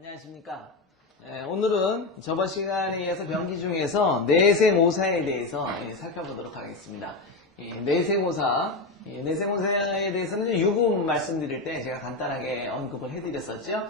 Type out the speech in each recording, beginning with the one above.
안녕하십니까. 오늘은 저번 시간에 이어서 병기 중에서 내생오사에 대해서 살펴보도록 하겠습니다. 내생오사에 대해서는 유금 말씀드릴 때 제가 간단하게 언급을 해드렸었죠.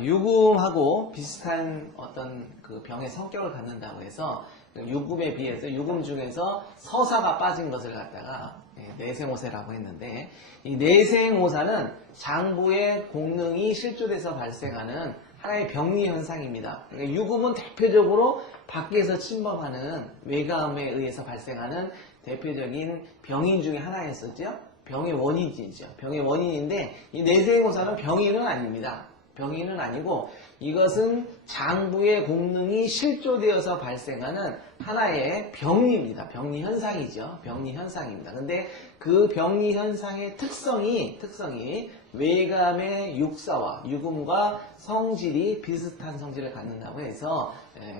유금하고 비슷한 어떤 그 병의 성격을 갖는다고 해서 유금에 비해서 유금 중에서 서사가 빠진 것을 갖다가 내생오사라고 했는데, 이 내생오사는 장부의 공능이 실조돼서 발생하는 하나의 병리 현상입니다. 그러니까 유금은 대표적으로 밖에서 침범하는 외감에 의해서 발생하는 대표적인 병인 중에 하나였었죠. 병의 원인이죠. 병의 원인인데, 이 내생오사는 병인은 아닙니다. 병인은 아니고 이것은 장부의 공능이 실조되어서 발생하는 하나의 병리입니다. 병리 현상이죠. 병리 현상입니다. 근데 그 병리 현상의 특성이 외감의 육사와 유금과 성질이 비슷한 성질을 갖는다고 해서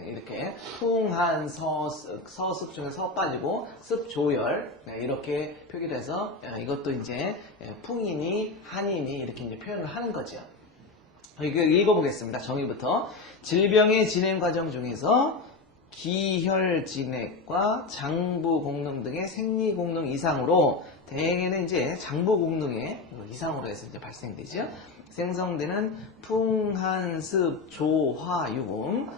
이렇게 풍한 서습 중에 서 빠지고 습조열 이렇게 표기를 해서 이것도 이제 풍이니 한이니 이렇게 이제 표현을 하는 거죠. 읽어보겠습니다. 정의부터. 질병의 진행 과정 중에서 기혈진액과 장부 공능 등의 생리 공능 이상으로, 대개는 이제 장부 공능의 이상으로 해서 이제 발생되죠. 생성되는 풍한, 습, 조, 화, 유금.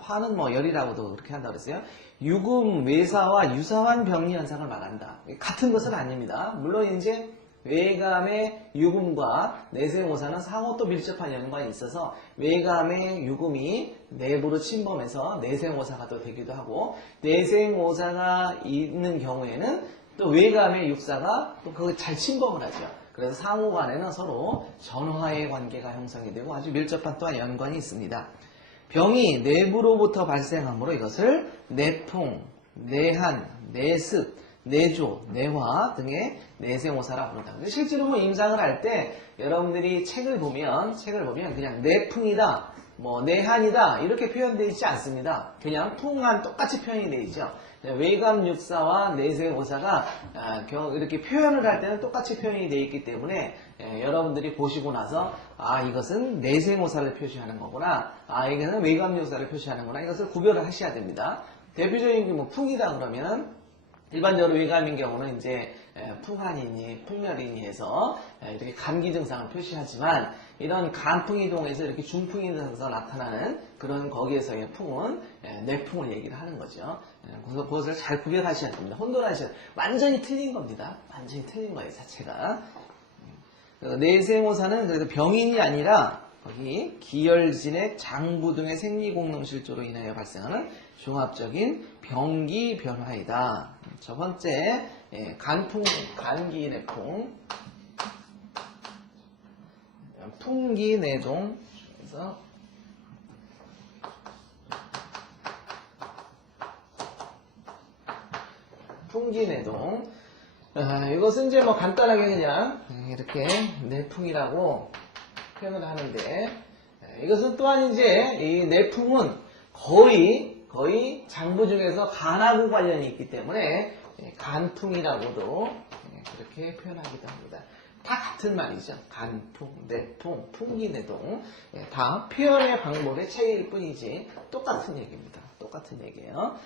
화는 뭐 열이라고도 그렇게 한다고 그랬어요. 유금, 외사와 유사한 병리 현상을 말한다. 같은 것은 아닙니다. 물론 이제 외감의 유금과 내생오사는 상호 또 밀접한 연관이 있어서 외감의 유금이 내부로 침범해서 내생오사가 또 되기도 하고, 내생오사가 있는 경우에는 또 외감의 육사가 또 그걸 잘 침범을 하죠. 그래서 상호 간에는 서로 전화의 관계가 형성이 되고 아주 밀접한 또한 연관이 있습니다. 병이 내부로부터 발생하므로 이것을 내풍, 내한, 내습, 내조, 내화 등의 내생오사라고 부른다. 실제로 뭐 임상을 할 때 여러분들이 책을 보면 그냥 내풍이다, 뭐 내한이다 이렇게 표현되어 있지 않습니다. 그냥 풍한 똑같이 표현이 되어 있죠. 외감 육사와 내생오사가 이렇게 표현을 할 때는 똑같이 표현이 되어 있기 때문에 여러분들이 보시고 나서 이것은 내생오사를 표시하는 거구나, 이것은 외감 육사를 표시하는 거구나, 이것을 구별을 하셔야 됩니다. 대표적인 게 뭐 풍이다 그러면 일반적으로 외감인 경우는 이제 풍한이니 풍열이니 해서 이렇게 감기 증상을 표시하지만, 이런 간풍이동에서 이렇게 중풍이 돼서 나타나는 그런 거기에서의 풍은 내풍을 얘기를 하는 거죠. 그래서 그것을 잘 구별하셔야 됩니다. 혼돈하셔야 됩니다. 완전히 틀린 겁니다. 완전히 틀린 거예요, 자체가. 내생오사는 그래서 병인이 아니라 거기 기혈진액, 장부 등의 생리공능 실조로 인하여 발생하는 종합적인 병기 변화이다. 첫 번째, 간풍, 간기내풍, 풍기내동. 그래서 풍기내동. 이것은 이제 뭐 간단하게 그냥 이렇게 내풍이라고 표현을 하는데, 이것은 또한 이제 이 내풍은 거의 장부 중에서 간하고 관련이 있기 때문에 간풍이라고도 그렇게 표현하기도 합니다. 다 같은 말이죠. 간풍, 내풍, 풍기내동, 다 표현의 방법의 차이일 뿐이지 똑같은 얘기입니다. 똑같은 얘기예요.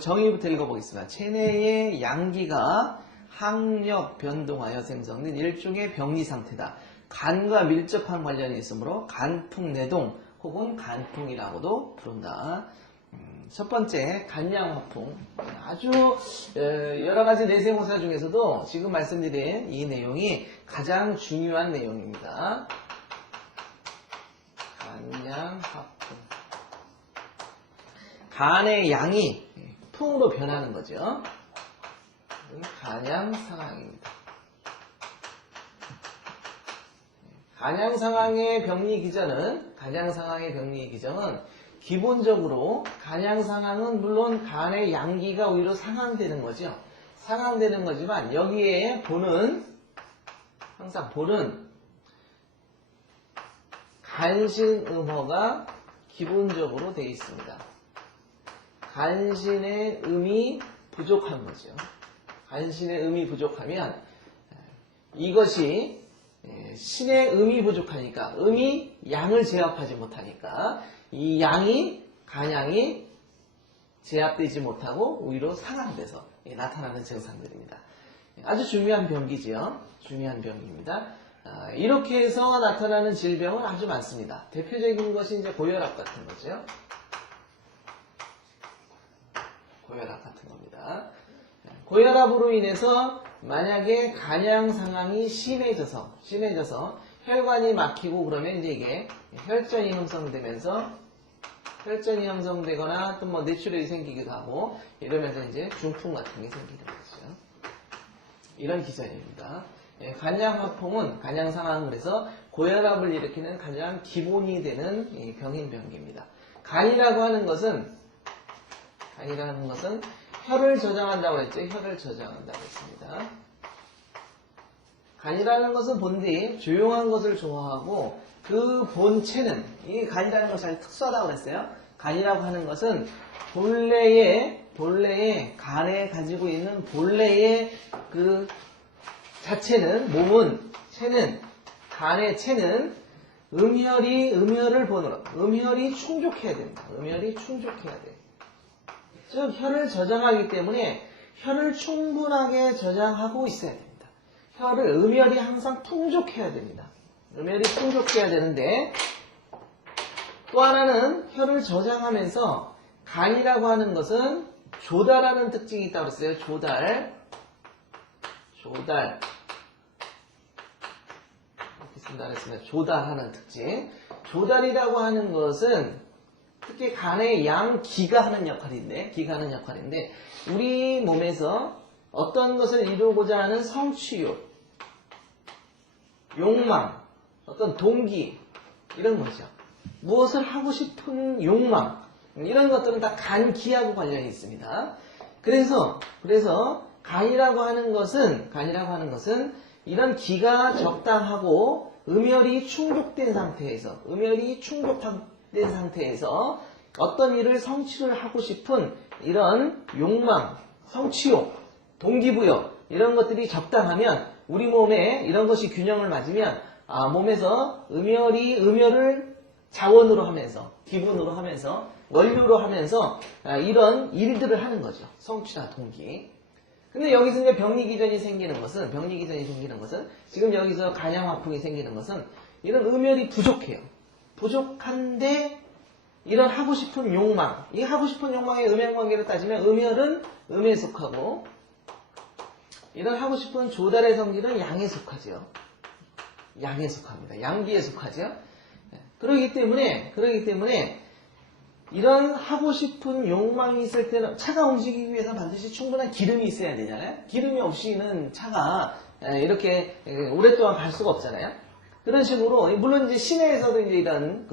정의부터 읽어보겠습니다. 체내의 양기가 항력 변동하여 생성된 일종의 병리 상태다. 간과 밀접한 관련이 있으므로 간풍내동 혹은 간풍이라고도 부른다. 첫 번째, 간양화풍. 아주 여러 가지 내생오사 중에서도 지금 말씀드린 이 내용이 가장 중요한 내용입니다. 간양화풍. 간의 양이 풍으로 변하는 거죠. 간양상황입니다. 간양상황의 병리 기전은 기본적으로 간양상황은 물론 간의 양기가 오히려 상항되는 거죠. 상항되는 거지만 여기에 항상 본은 간신음허가 기본적으로 되어 있습니다. 간신의 음이 부족한 거죠. 간신의 음이 부족하면 이것이 신의 음이 부족하니까 음이 양을 제압하지 못하니까 이 양이 간양이 제압되지 못하고 오히려 상환돼서 나타나는 증상들입니다. 아주 중요한 병기지요. 중요한 병기입니다. 이렇게 해서 나타나는 질병은 아주 많습니다. 대표적인 것이 이제 고혈압 같은 거죠. 고혈압 같은 겁니다. 고혈압으로 인해서 만약에 간양 상황이 심해져서 혈관이 막히고 그러면 이제 이게 혈전이 형성되거나 또 뭐 뇌출혈이 생기기도 하고 이러면서 이제 중풍 같은 게 생기는 거죠. 이런 기전입니다. 간양화풍은 간양 상황을 해서 고혈압을 일으키는 가장 기본이 되는 병인 병기입니다. 간이라고 하는 것은 혈을 저장한다고 했죠. 혈을 저장한다고 했습니다. 간이라는 것은 본디 조용한 것을 좋아하고 그 본체는 이 간이라는 것이 아주 특수하다고 했어요. 간이라고 하는 것은 본래의 간에 가지고 있는 본래의 그 자체는 간의 체는 음혈을 본으로 음혈이 충족해야 된다. 음혈이 충족해야 돼. 즉 혈을 저장하기 때문에 혈을 충분하게 저장하고 있어야 됩니다. 음혈이 항상 풍족해야 됩니다. 음혈이 풍족해야 되는데 또 하나는 혈을 저장하면서 간이라고 하는 것은 조달하는 특징이 있다고 그랬어요. 조달. 이렇게 쓴다 그랬습니다. 조달하는 특징. 조달이라고 하는 것은 특히 간의 양기가 하는 역할인데 우리 몸에서 어떤 것을 이루고자 하는 성취욕, 욕망, 어떤 동기 이런 거죠. 무엇을 하고 싶은 욕망 이런 것들은 다 간기하고 관련이 있습니다. 그래서 간이라고 하는 것은 이런 기가 적당하고 음혈이 충족된 상태에서 어떤 일을 성취를 하고 싶은 이런 욕망, 성취욕, 동기부여 이런 것들이 적당하면 우리 몸에 이런 것이 균형을 맞으면 몸에서 음혈을 자원으로 하면서 기분으로 하면서 원료로 하면서 이런 일들을 하는 거죠. 성취나 동기. 근데 여기서 이제 병리기전이 생기는 것은 지금 여기서 간양화풍이 생기는 것은 이런 음혈이 부족해요. 부족한데 이런 하고 싶은 욕망, 이 하고 싶은 욕망의 음양관계로 따지면 음혈은 음에 속하고 이런 하고 싶은 조달의 성질은 양에 속하죠. 양에 속합니다. 양기에 속하죠. 그러기 때문에 이런 하고 싶은 욕망이 있을 때는 차가 움직이기 위해서 반드시 충분한 기름이 있어야 되잖아요. 기름이 없이는 차가 이렇게 오랫동안 갈 수가 없잖아요. 그런 식으로 물론 이제 시내에서도 이제 이런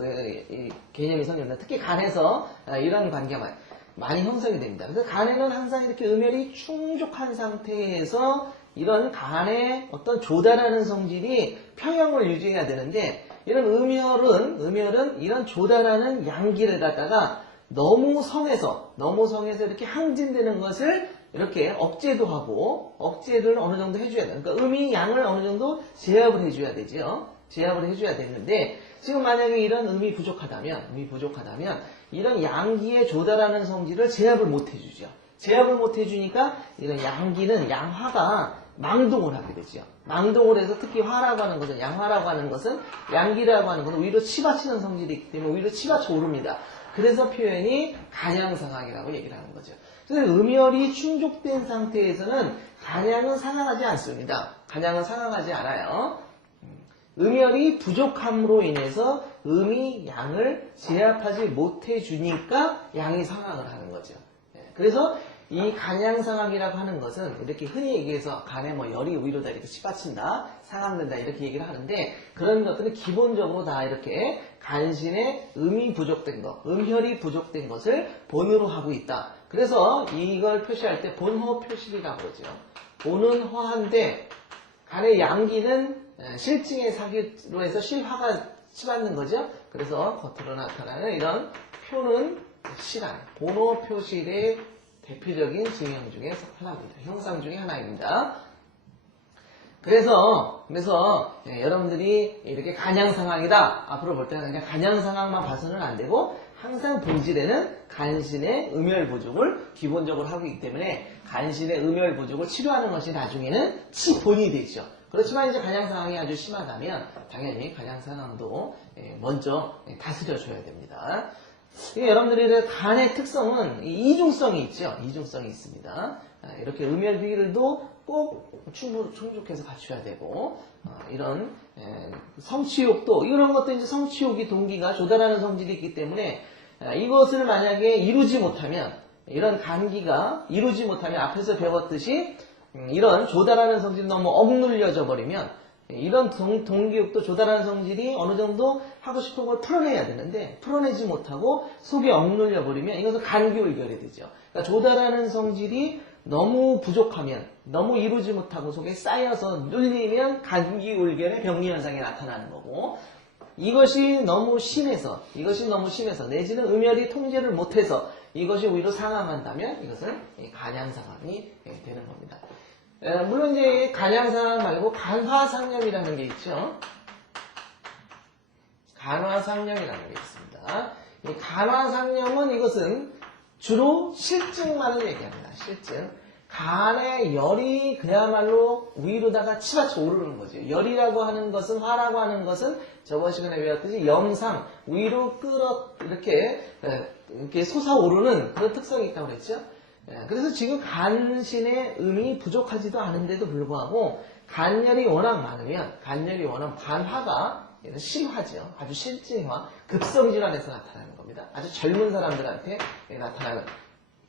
개념이 생깁니다. 특히 간에서 이런 관계가 많이 형성이 됩니다. 그래서 간에는 항상 이렇게 음혈이 충족한 상태에서 이런 간의 어떤 조달하는 성질이 평형을 유지해야 되는데 이런 음혈은 이런 조달하는 양기를 갖다가 너무 성해서 이렇게 항진되는 것을 이렇게 억제를 어느 정도 해줘야 돼요. 그러니까 음이 양을 어느 정도 제압을 해줘야 되죠. 제압을 해줘야 되는데 지금 만약에 이런 음이 부족하다면 이런 양기에 조달하는 성질을 제압을 못 해주죠. 제압을 못 해주니까 이런 양화가 망동을 하게 되죠. 망동을 해서 특히 화라고 하는 것은 양화라고 하는 것은 양기라고 하는 것은 오히려 치받치는 성질이 있기 때문에 오히려 치받쳐 오릅니다. 그래서 표현이 간양상황이라고 얘기를 하는 거죠. 그래서 음혈이 충족된 상태에서는 간양은 상하지 않습니다. 간양은 상하지 않아요. 음혈이 부족함으로 인해서 음이 양을 제압하지 못해주니까 양이 상황을 하는 거죠. 그래서 이 간양상황이라고 하는 것은 이렇게 흔히 얘기해서 간에 뭐 열이 위로다 이렇게 치받친다, 상황된다 이렇게 얘기를 하는데 그런 것들은 기본적으로 다 이렇게 간신에 음이 부족된 것, 음혈이 부족된 것을 본으로 하고 있다. 그래서 이걸 표시할 때 본호 표시리라고 그러죠. 본은 허한데 간의 양기는 실증의 사기로 해서 실화가 치받는 거죠. 그래서 겉으로 나타나는 이런 표는 실한, 본호 표실의 대표적인 증형 중에 하나입니다. 형상 중에 하나입니다. 그래서 여러분들이 이렇게 간양 상황이다. 앞으로 볼 때는 그냥 간양 상황만 봐서는 안 되고 항상 본질에는 간신의 음혈 부족을 기본적으로 하고 있기 때문에 간신의 음혈 부족을 치료하는 것이 나중에는 치본이 되죠. 그렇지만 이제 간양 상황이 아주 심하다면 당연히 간양 상황도 먼저 다스려줘야 됩니다. 여러분들이 간의 특성은 이중성이 있죠. 이중성이 있습니다. 이렇게 음혈 비율도 꼭 충족해서 갖춰야 되고 이런 성취욕도 이런 것도 이제 성취욕이 동기가 조달하는 성질이 있기 때문에 이것을 만약에 이루지 못하면 이런 간기가 이루지 못하면 앞에서 배웠듯이 이런 조달하는 성질이 너무 억눌려져 버리면 이런 동기욕도 조달하는 성질이 어느 정도 하고 싶은 걸 풀어내야 되는데 풀어내지 못하고 속에 억눌려 버리면 이것은 간기울결이 되죠. 그러니까 조달하는 성질이 너무 부족하면 너무 이루지 못하고 속에 쌓여서 눌리면 간기울결의 병리현상이 나타나는 거고 이것이 너무 심해서 내지는 음혈이 통제를 못해서 이것이 오히려 상함한다면 이것은 간양 상황이 되는 겁니다. 물론 이제 간양 상황 말고 간화상념이라는 게 있죠. 간화상념이라는 게 있습니다. 이 간화상념은 이것은 주로 실증만을 얘기합니다. 실증. 간의 열이 그야말로 위로다가 치받쳐 오르는 거죠. 열이라고 하는 것은, 화라고 하는 것은 저번 시간에 배웠듯이 염상, 위로 이렇게 솟아오르는 그런 특성이 있다고 그랬죠. 그래서 지금 간신의 음이 부족하지도 않은데도 불구하고 간열이 워낙 많으면 간화가 심하죠. 아주 실증화, 급성질환에서 나타나는 겁니다. 아주 젊은 사람들한테 나타나는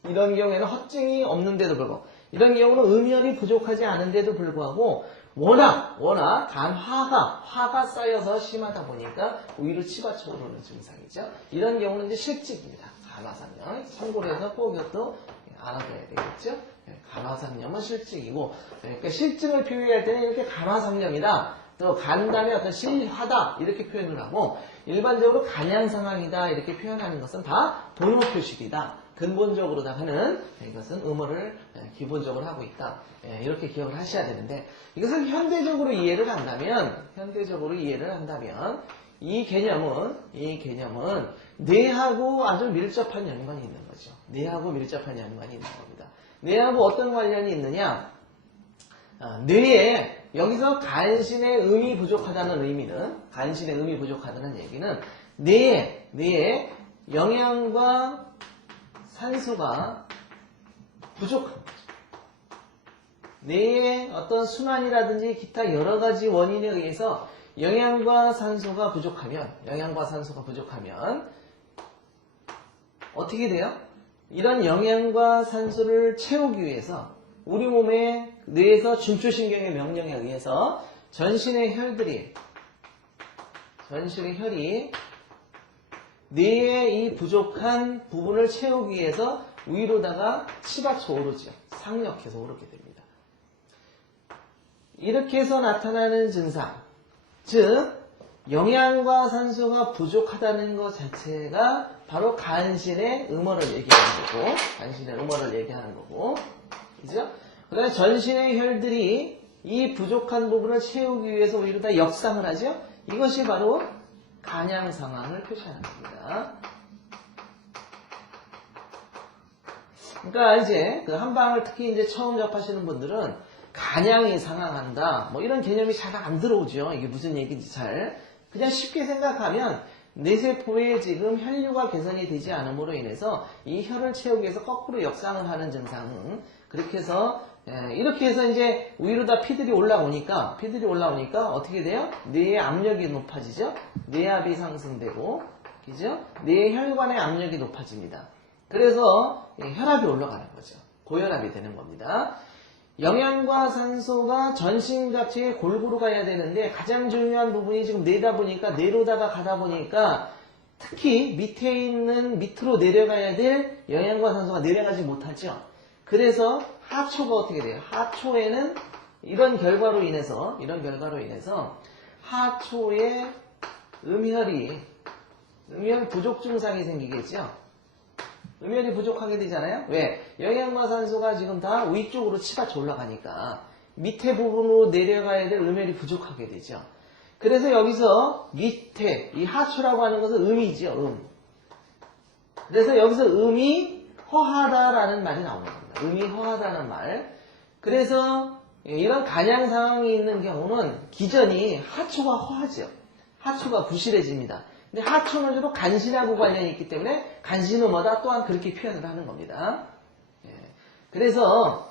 이런 경우에는 허증이 없는데도 불구하고 이런 경우는 음혈이 부족하지 않은데도 불구하고 워낙 화가 쌓여서 심하다 보니까 위로 치받쳐 오르는 증상이죠. 이런 경우는 이제 실증입니다. 간화상념. 참고로 해서 꼭 이것도 알아둬야 되겠죠. 간화상념은 실증이고 그러니까 실증을 표현할 때는 이렇게 간화상념이다. 또 간담의 어떤 실화다 이렇게 표현을 하고 일반적으로 간양 상황이다 이렇게 표현하는 것은 다 동요 표식이다. 근본적으로다가는 이것은 음어를 기본적으로 하고 있다. 이렇게 기억을 하셔야 되는데 이것을 현대적으로 이해를 한다면 이 개념은 뇌하고 아주 밀접한 연관이 있는 거죠. 뇌하고 밀접한 연관이 있는 겁니다. 뇌하고 어떤 관련이 있느냐? 뇌에 여기서 간신의 음이 부족하다는 얘기는 뇌에 영양과 산소가 부족한 거죠. 뇌의 어떤 순환이라든지 기타 여러 가지 원인에 의해서 영양과 산소가 부족하면 어떻게 돼요? 이런 영양과 산소를 채우기 위해서 우리 몸의 뇌에서 중추신경의 명령에 의해서 전신의 혈이 뇌의 이 부족한 부분을 채우기 위해서 위로다가 치받쳐 오르죠. 상력해서 오르게 됩니다. 이렇게 해서 나타나는 증상, 즉 영양과 산소가 부족하다는 것 자체가 바로 간신의 음어를 얘기하는 거고, 그죠? 그다음에 전신의 혈들이 이 부족한 부분을 채우기 위해서 오히려 다 역상을 하죠. 이것이 바로 간양 상황을 표시하는 겁니다. 그러니까 이제 그 한방을 특히 이제 처음 접하시는 분들은 간양이 상황한다, 뭐 이런 개념이 잘 안 들어오죠. 이게 무슨 얘기인지 그냥 쉽게 생각하면 뇌세포에 지금 혈류가 개선이 되지 않음으로 인해서 이 혈을 채우기 위해서 거꾸로 역상을 하는 증상. 그렇게 해서 이렇게 해서 이제 위로다 피들이 올라오니까 어떻게 돼요? 뇌의 압력이 높아지죠. 뇌압이 상승되고, 그죠? 뇌의 혈관의 압력이 높아집니다. 그래서 혈압이 올라가는 거죠. 고혈압이 되는 겁니다. 영양과 산소가 전신 자체에 골고루 가야 되는데 가장 중요한 부분이 지금 뇌로다가 가다 보니까 특히 밑으로 내려가야 될 영양과 산소가 내려가지 못하죠. 그래서 하초가 어떻게 돼요? 하초에는 이런 결과로 인해서 하초에 음혈 부족 증상이 생기겠죠. 음혈이 부족하게 되잖아요. 왜? 영양과 산소가 지금 다 위쪽으로 치받쳐 올라가니까 밑에 부분으로 내려가야 될 음혈이 부족하게 되죠. 그래서 여기서 밑에 이 하초라고 하는 것은 음이죠. 그래서 여기서 음이 허하다라는 말이 나오는 겁니다. 음이 허하다는 말. 그래서 이런 간양 상황이 있는 경우는 기전이 하초가 허하죠. 하초가 부실해집니다. 근데 하초는 주로 간신하고 관련이 있기 때문에 간신음어다 또한 그렇게 표현을 하는 겁니다. 그래서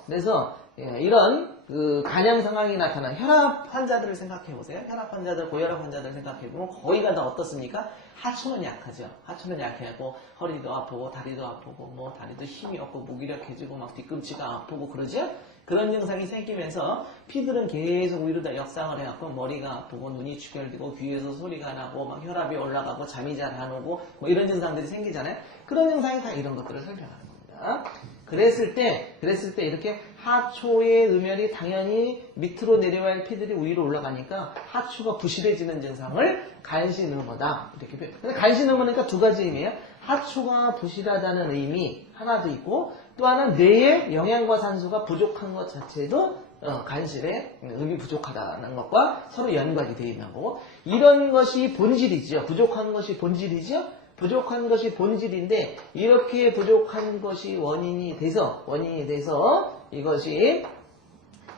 이런 그 간양 상황이 나타난 혈압 환자들을 생각해 보세요. 혈압 환자들, 고혈압 환자들 생각해 보면 거의가 다 어떻습니까? 하초는 약하죠. 하초는 약하고 허리도 아프고 다리도 아프고 뭐 다리도 힘이 없고 무기력해지고 막 뒤꿈치가 아프고 그러죠. 그런 증상이 생기면서 피들은 계속 위로 다 역상을 해갖고 머리가 아프고 눈이 축열되고 귀에서 소리가 나고 막 혈압이 올라가고 잠이 잘 안 오고 뭐 이런 증상들이 생기잖아요. 그런 증상이 다 이런 것들을 설명하는 겁니다. 그랬을 때 이렇게 하초의 음혈이 당연히 밑으로 내려와야 할 피들이 위로 올라가니까 하초가 부실해지는 증상을 간신음어다. 이렇게 표현. 근데 간신음어니까 두 가지 의미예요. 하초가 부실하다는 의미 하나도 있고 또 하나는 뇌에 영양과 산소가 부족한 것 자체도 간실에 음이 부족하다는 것과 서로 연관이 되어 있는 거고 이런 것이 본질이죠. 부족한 것이 본질이죠. 부족한 것이 본질인데 이렇게 부족한 것이 원인이 돼서 이것이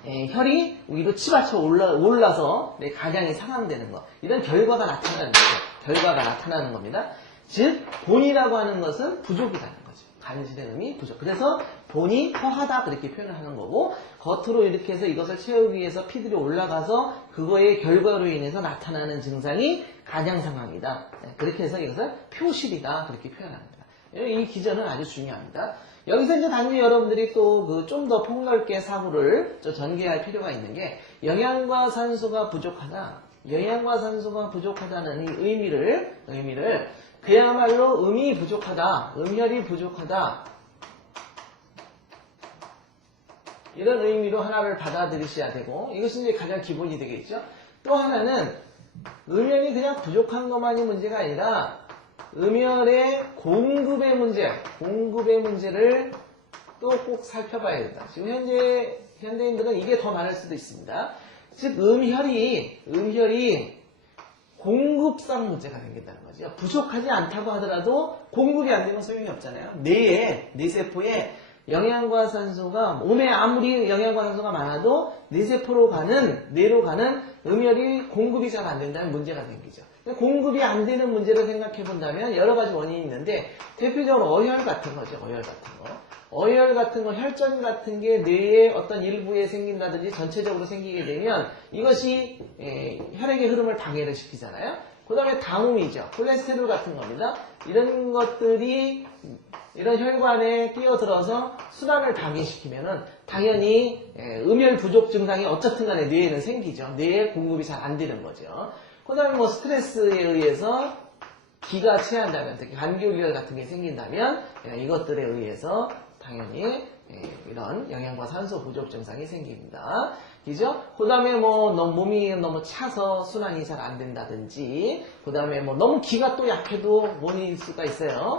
혈이 위로 치받쳐 올라서 간양이 상함되는 것 이런 결과가 나타나는 거죠. 결과가 나타나는 겁니다. 즉 본이라고 하는 것은 부족이라는 거죠. 간신의 음이 부족. 그래서 본이 허하다 그렇게 표현을 하는 거고 겉으로 이렇게 해서 이것을 채우기 위해서 피들이 올라가서 그거의 결과로 인해서 나타나는 증상이 간양 상황이다. 그렇게 해서 이것을 표실이다 그렇게 표현합니다. 이 기전은 아주 중요합니다. 여기서 이제 단지 여러분들이 또 좀 더 폭넓게 사고를 전개할 필요가 있는 게 영양과 산소가 부족하다. 영양과 산소가 부족하다는 이 의미를 그야말로 음이 부족하다, 음혈이 부족하다 이런 의미로 하나를 받아들이셔야 되고 이것은 이제 가장 기본이 되겠죠. 또 하나는 음혈이 그냥 부족한 것만이 문제가 아니라 음혈의 공급의 문제를 또 꼭 살펴봐야 된다. 지금 현대인들은 이게 더 많을 수도 있습니다. 즉 음혈이 공급상 문제가 생긴다는 거죠. 부족하지 않다고 하더라도 공급이 안 되면 소용이 없잖아요. 뇌세포에 영양과 산소가 몸에 아무리 영양과 산소가 많아도 뇌로 가는 음혈이 공급이 잘 안 된다면 문제가 생기죠. 공급이 안 되는 문제를 생각해 본다면 여러 가지 원인이 있는데 대표적으로 어혈 같은 거죠. 어혈 같은 거, 혈전 같은 게 뇌의 어떤 일부에 생긴다든지 전체적으로 생기게 되면 이것이 혈액의 흐름을 방해를 시키잖아요. 그 다음에 당음이죠. 콜레스테롤 같은 겁니다. 이런 것들이 이런 혈관에 끼어들어서 순환을 방해시키면은 당연히 음혈 부족 증상이 어쨌든 간에 뇌에는 생기죠. 뇌에 공급이 잘 안 되는 거죠. 그 다음에 스트레스에 의해서 기가 체한다면, 특히 감기혈 같은 게 생긴다면 이것들에 의해서 당연히 이런 영양과 산소 부족 증상이 생깁니다. 그죠? 그 다음에 몸이 너무 차서 순환이 잘 안 된다든지, 그 다음에 너무 기가 또 약해도 원인일 수가 있어요.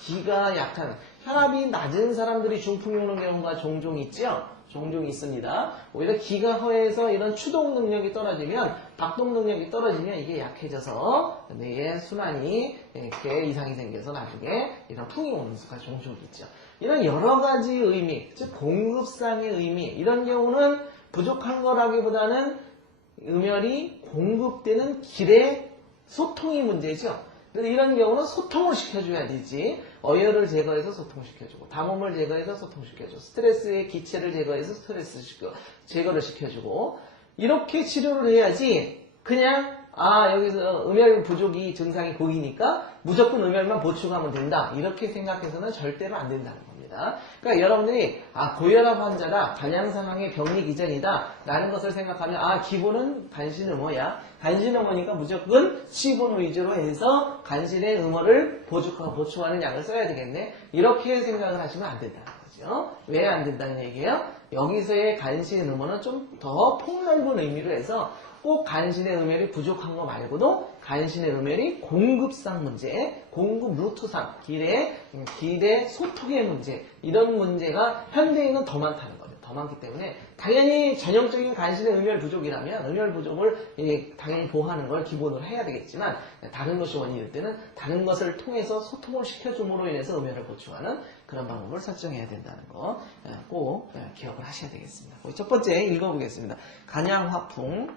기가 약한, 혈압이 낮은 사람들이 중풍이 오는 경우가 종종 있죠? 종종 있습니다. 오히려 기가 허해서 이런 추동 능력이 떨어지면, 박동 능력이 떨어지면 이게 약해져서 뇌의 순환이 이렇게 이상이 생겨서 나중에 이런 풍이 오는 수가 종종 있죠. 이런 여러 가지 의미, 즉 공급상의 의미, 이런 경우는 부족한 거라기보다는 음혈이 공급되는 길의 소통이 문제죠. 그래서 이런 경우는 소통을 시켜줘야 되지. 어혈을 제거해서 소통시켜주고, 담음을 제거해서 소통시켜주고, 스트레스의 기체를 제거해서 제거를 시켜주고, 이렇게 치료를 해야지 그냥 여기서 음혈 부족이 증상이 보이니까 무조건 음혈만 보충하면 된다, 이렇게 생각해서는 절대로 안 된다는 겁니다. 그러니까 여러분들이 고혈압 환자다, 간양 상황의 병리 기전이다 라는 것을 생각하면 기본은 간신음어야, 간신음어니까 무조건 치본 위주로 해서 간신의 음어를 보충하는 약을 써야 되겠네, 이렇게 생각을 하시면 안 된다는 거죠. 왜 안 된다는 얘기예요? 여기서의 간신음어는 좀 더 폭넓은 의미로 해서 꼭 간신의 음혈이 부족한 거 말고도 간신의 음혈이 공급상 문제, 공급 루트상, 길의 소통의 문제, 이런 문제가 현대인은 더 많다는 거죠. 더 많기 때문에 당연히 전형적인 간신의 음혈 부족이라면 음혈 부족을 당연히 보호하는 걸 기본으로 해야 되겠지만 다른 것이 원인일 때는 다른 것을 통해서 소통을 시켜줌으로 인해서 음혈을 보충하는 그런 방법을 설정해야 된다는 거 꼭 기억을 하셔야 되겠습니다. 첫 번째 읽어보겠습니다. 간양화풍,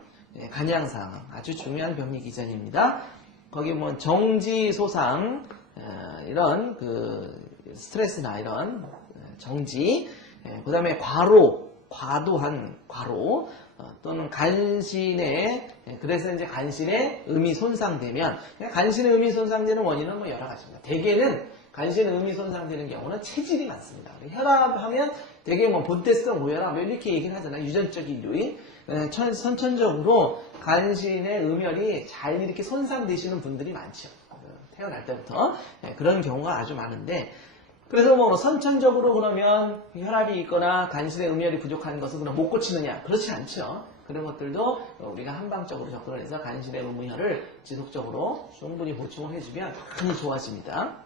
간양상 아주 중요한 병리 기전입니다. 거기 뭐 정지소상 이런 그 스트레스나 이런 정지, 그 다음에 과도한 과로 또는 간신의 그래서 이제 간신의 음이 손상되면 간신의 음이 손상되는 원인은 뭐 여러 가지입니다. 대개는 간신의 음이 손상되는 경우는 체질이 많습니다. 혈압하면 대개 뭐 본태성 고혈압 이렇게 얘기를 하잖아요. 유전적 인류의 선천적으로 간신의 음혈이 잘 이렇게 손상되시는 분들이 많죠. 태어날 때부터 그런 경우가 아주 많은데 그래서 뭐 선천적으로 그러면 혈압이 있거나 간신의 음혈이 부족한 것을 그냥 못 고치느냐? 그렇지 않죠. 그런 것들도 우리가 한방적으로 접근을 해서 간신의 음혈을 지속적으로 충분히 보충을 해주면 많이 좋아집니다.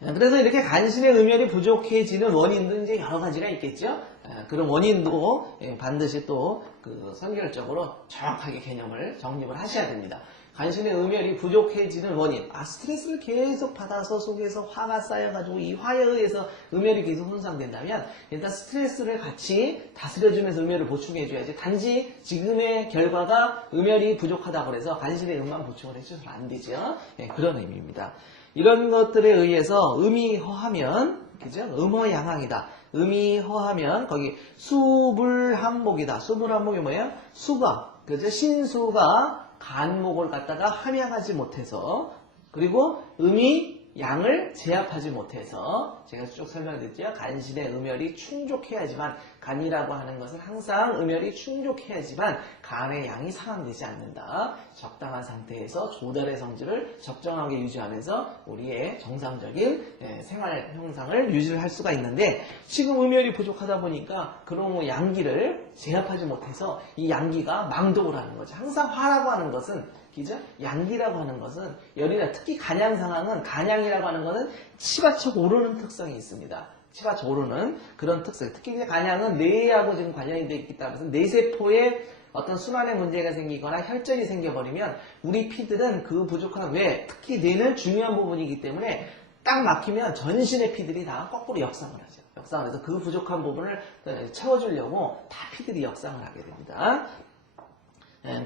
그래서 이렇게 간신의 음혈이 부족해지는 원인도 이제 여러 가지가 있겠죠. 그런 원인도 반드시 또 그 선결적으로 정확하게 개념을 정립을 하셔야 됩니다. 간신의 음혈이 부족해지는 원인, 스트레스를 계속 받아서 속에서 화가 쌓여가지고 이 화에 의해서 음혈이 계속 손상된다면 일단 스트레스를 같이 다스려주면서 음혈을 보충해줘야지 단지 지금의 결과가 음혈이 부족하다고 해서 간신의 음만 보충을 해줘서는 안 되죠. 그런 의미입니다. 이런 것들에 의해서 음이 허하면, 그죠? 음허양항이다. 음이 허하면, 거기 수불한목이다. 수불한목이 뭐예요? 수가, 그죠? 신수가 간목을 갖다가 함양하지 못해서, 그리고 음이 양을 제압하지 못해서 제가 쭉 설명드렸죠. 간신의 음혈이 충족해야지만 간이라고 하는 것은 항상 음혈이 충족해야지만 간의 양이 상함되지 않는다. 적당한 상태에서 조달의 성질을 적정하게 유지하면서 우리의 정상적인 생활 형상을 유지를 할 수가 있는데 지금 음혈이 부족하다 보니까 그런 양기를 제압하지 못해서 이 양기가 망독을 하는 거죠. 항상 화라고 하는 것은 그죠? 양기라고 하는 것은 열이나 특히 간양 상황은 간양이라고 하는 것은 치받쳐 오르는 특성이 있습니다. 치받쳐 오르는 그런 특성. 특히 이제 간양은 뇌하고 지금 관련이 되어 있기 때문에 뇌세포에 어떤 순환에 문제가 생기거나 혈전이 생겨버리면 우리 피들은 그 부족한 왜 특히 뇌는 중요한 부분이기 때문에 딱 막히면 전신의 피들이 다 거꾸로 역상을 하죠. 역상을 해서 그 부족한 부분을 채워주려고 다 피들이 역상을 하게 됩니다.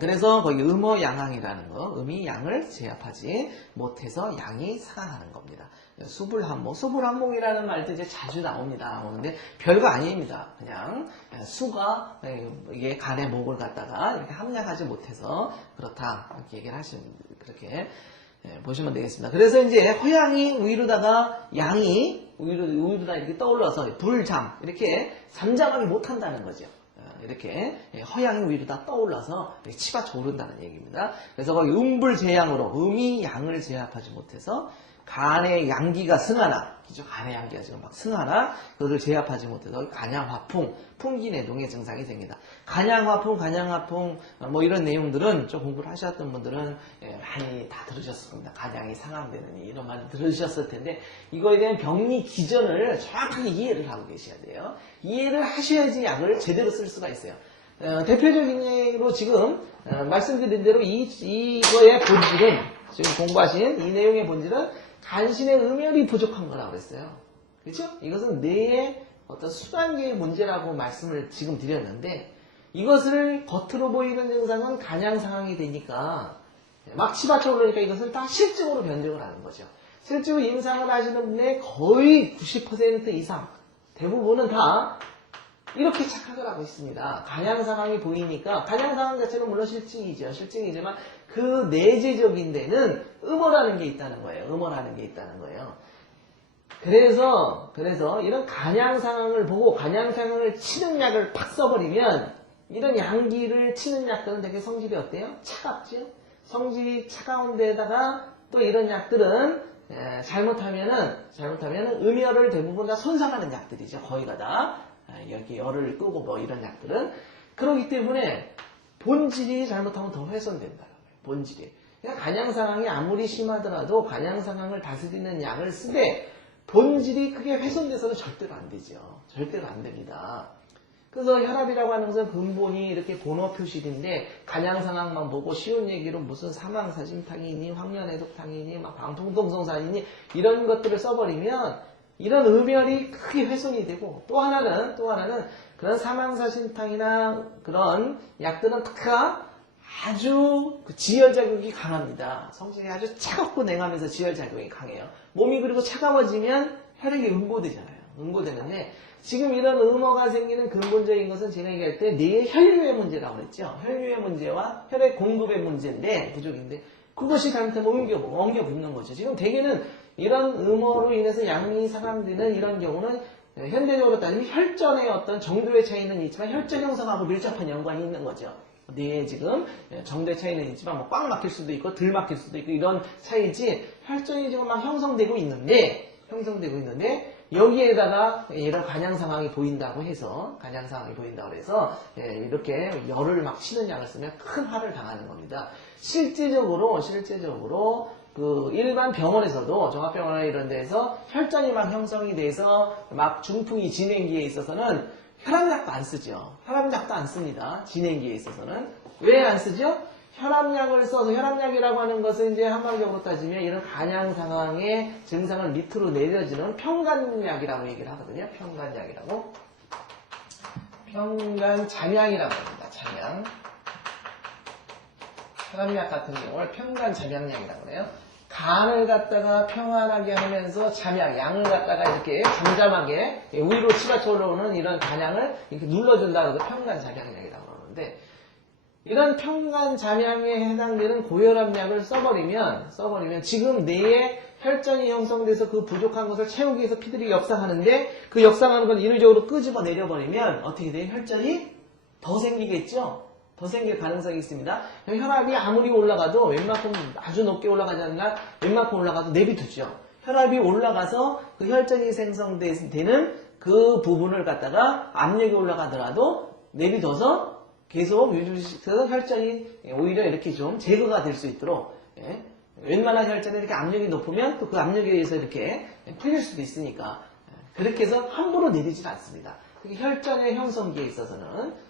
그래서 거기 음허양항이라는 거, 음이 양을 제압하지 못해서 양이 상하는 겁니다. 수불한목, 수불한목이라는 말도 이제 자주 나옵니다. 나오는데 별거 아닙니다. 그냥 수가 이게 간의 목을 갖다가 이렇게 함량하지 못해서 그렇다 이렇게 얘기를 하시면 그렇게 보시면 되겠습니다. 그래서 이제 허양이 우위로다가 양이 우위로다 이렇게 떠올라서 불잠 이렇게 잠잠하게 못한다는 거죠. 이렇게 허양이 위로 다 떠올라서 치받쳐 오른다는 얘기입니다. 그래서 거기 음불제양으로 음이 양을 제압하지 못해서 간의 양기가 승하나, 그죠? 간의 양기가 지금 막 승하나 그것을 제압하지 못해서 간양화풍, 풍기내동의 증상이 생긴다. 간양화풍 뭐 이런 내용들은 좀 공부를 하셨던 분들은 많이 다 들으셨을 겁니다. 간양이 상함되는 이런 말 들으셨을 텐데 이거에 대한 병리 기전을 정확하게 이해를 하고 계셔야 돼요. 이해를 하셔야지 약을 제대로 쓸 수가 있어요. 대표적인 예로 지금 말씀드린 대로 이거의 본질은 지금 공부하신 이 내용의 본질은 간신의 음혈이 부족한 거라고 그랬어요. 그렇죠? 이것은 뇌의 어떤 순환계의 문제라고 말씀을 지금 드렸는데 이것을 겉으로 보이는 증상은 간양 상황이 되니까 막 치받쳐 오르니까 이것을 다 실증으로 변증을 하는 거죠. 실제로 임상을 하시는 분의 거의 90% 이상 대부분은 다 이렇게 착각을 하고 있습니다. 간양 상황이 보이니까 간양 상황 자체는 물론 실증이지만 그 내재적인 데는 음어라는 게 있다는 거예요. 음어라는 게 있다는 거예요. 그래서 이런 간양 상황을 보고 간양 상황을 치는 약을 팍 써버리면 이런 양기를 치는 약들은 되게 성질이 어때요? 차갑죠? 성질이 차가운 데다가 또 이런 약들은 잘못하면은 음혈을 대부분 다 손상하는 약들이죠. 거의가 다. 여기 열을 끄고 뭐 이런 약들은. 그렇기 때문에 본질이 잘못하면 더 훼손된다. 본질이. 그러니까 간양 상황이 아무리 심하더라도 간양 상황을 다스리는 약을 쓰되 본질이 크게 훼손돼서는 절대로 안 되죠. 절대로 안 됩니다. 그래서 혈압이라고 하는 것은 근본이 이렇게 번호 표시인데 간양 상황만 보고 쉬운 얘기로 무슨 사망사심탕이니 황련해독탕이니 막 방통동성산이니 이런 것들을 써버리면 이런 음혈이 크게 훼손이 되고 또 하나는 그런 사망사심탕이나 그런 약들은 특히나 아주 지혈작용이 강합니다. 성질이 아주 차갑고 냉하면서 지혈작용이 강해요. 몸이 그리고 차가워지면 혈액이 응고되잖아요. 응고되는데 지금 이런 음어가 생기는 근본적인 것은 제가 얘기할 때 뇌의 혈류의 문제라고 그랬죠. 혈류의 문제와 혈액 공급의 문제인데 부족인데 그것이 잘못하면 엉겨 붙는 거죠. 지금 대개는 이런 음어로 인해서 양이 상함되는 이런 경우는 현대적으로 따지면 혈전의 어떤 정도의 차이는 있지만 혈전 형성하고 밀접한 연관이 있는 거죠. 뇌에 지금 정도의 차이는 있지만 뭐 꽉 막힐 수도 있고 덜 막힐 수도 있고 이런 차이지 혈전이 지금 막 형성되고 있는데 여기에다가 이런 간양 상황이 보인다고 해서 이렇게 열을 막 치는 약을 쓰면 큰 화를 당하는 겁니다. 실제적으로 그 일반 병원에서도 종합병원이나 이런 데에서 혈전이 막 형성이 돼서 막 중풍이 진행기에 있어서는 혈압약도 안 쓰죠. 혈압약도 안 씁니다. 진행기에 있어서는. 왜 안 쓰죠? 혈압약을 써서 혈압약이라고 하는 것은 이제 한방적으로 따지면 이런 간양 상황의 증상을 밑으로 내려주는 평간약이라고 얘기를 하거든요. 평간약이라고. 평간잠약이라고 합니다. 잠약. 혈압약 같은 경우를 평간잠약약이라고 해요. 간을 갖다가 평안하게 하면서 양을 갖다가 이렇게 잠잠하게 위로 치받쳐 올라오는 이런 간양을 이렇게 눌러준다고 해서 평간잠약약이라고 그러는데 이런 평간잠약에 해당되는 고혈압약을 써버리면 지금 뇌에 혈전이 형성돼서 그 부족한 것을 채우기 위해서 피들이 역상하는데 그 역상하는 걸 인위적으로 끄집어 내려버리면 어떻게 돼요? 혈전이 더 생기겠죠? 더 생길 가능성이 있습니다. 혈압이 아무리 올라가도 웬만큼 아주 높게 올라가지 않나 웬만큼 올라가도 내비두죠. 혈압이 올라가서 그 혈전이 생성되는 그 부분을 갖다가 압력이 올라가더라도 내비둬서 계속 유지시켜서 혈전이 오히려 이렇게 좀 제거가 될 수 있도록 웬만한 혈전이 이렇게 압력이 높으면 또 그 압력에 의해서 이렇게 풀릴 수도 있으니까 그렇게 해서 함부로 내리질 않습니다. 혈전의 형성기에 있어서는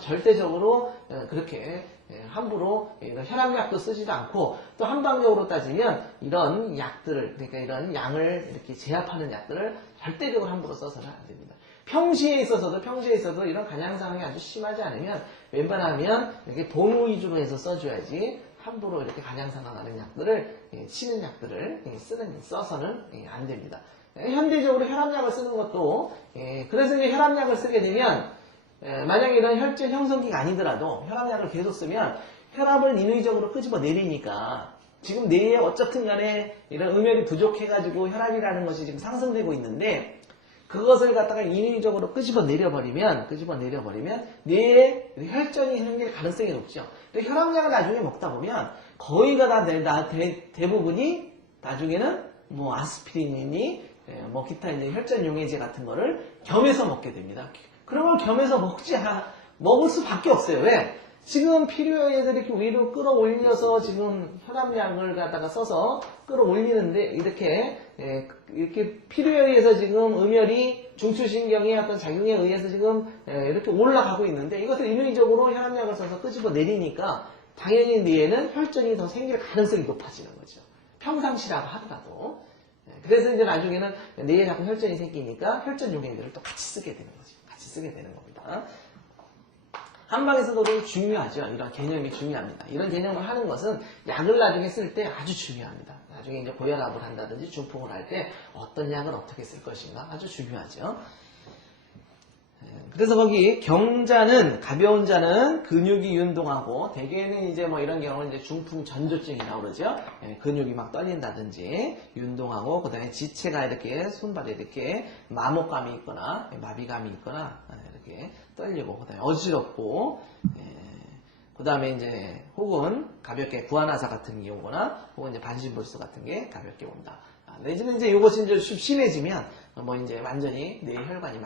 절대적으로 그렇게 함부로 혈압약도 쓰지도 않고 또 한방적으로 따지면 이런 약들을 그러니까 이런 양을 이렇게 제압하는 약들을 절대적으로 함부로 써서는 안 됩니다. 평시에 있어서도 이런 간양 상황이 아주 심하지 않으면 웬만하면 이렇게 동의 위주로 해서 써줘야지 함부로 이렇게 간양 상황하는 약들을 치는 약들을 써서는 안 됩니다. 현대적으로 혈압약을 쓰는 것도 그래서 이제 혈압약을 쓰게 되면 만약에 이런 혈전 형성기가 아니더라도 혈압약을 계속 쓰면 혈압을 인위적으로 끄집어 내리니까 지금 뇌에 어쨌든 간에 이런 음혈이 부족해가지고 혈압이라는 것이 지금 상승되고 있는데 그것을 갖다가 인위적으로 끄집어 내려버리면 뇌에 혈전이 생길 가능성이 높죠. 혈압약을 나중에 먹다 보면 거의가 다 대부분이 나중에는 뭐 아스피린이니 뭐 기타 이제 혈전 용해제 같은 거를 겸해서 먹게 됩니다. 그런 걸 겸해서 먹을 수밖에 없어요. 왜? 지금 필요에 의해서 이렇게 위로 끌어올려서 지금 혈압약을 갖다가 써서 끌어올리는데 이렇게 필요에 의해서 지금 음혈이 중추신경의 어떤 작용에 의해서 지금 이렇게 올라가고 있는데 이것을 인위적으로 혈압약을 써서 끄집어 내리니까 당연히 뇌에는 혈전이 더 생길 가능성이 높아지는 거죠. 평상시라고 하더라도. 그래서 이제 나중에는 뇌에 자꾸 혈전이 생기니까 혈전 용액들을 또 같이 쓰게 되는 거죠. 쓰게 되는 겁니다. 한방에서도 중요하죠. 이런 개념이 중요합니다. 이런 개념을 하는 것은 약을 나중에 쓸 때 아주 중요합니다. 나중에 이제 고혈압을 한다든지 중풍을 할 때 어떤 약을 어떻게 쓸 것인가 아주 중요하죠. 그래서 거기 경자는 가벼운 자는 근육이 운동하고 대개는 이제 뭐 이런 경우는 이제 중풍 전조증이라고 그러죠. 근육이 막 떨린다든지 운동하고 그다음에 지체가 이렇게 손발에 이렇게 마모감이 있거나 마비감이 있거나 이렇게 떨리고 그다음에 어지럽고 그다음에 이제 혹은 가볍게 구안화사 같은 게 오거나 혹은 이제 반신불수 같은 게 가볍게 온다. 내지는 이제 이것이 이제 좀 심해지면 뭐 이제 완전히 뇌 혈관이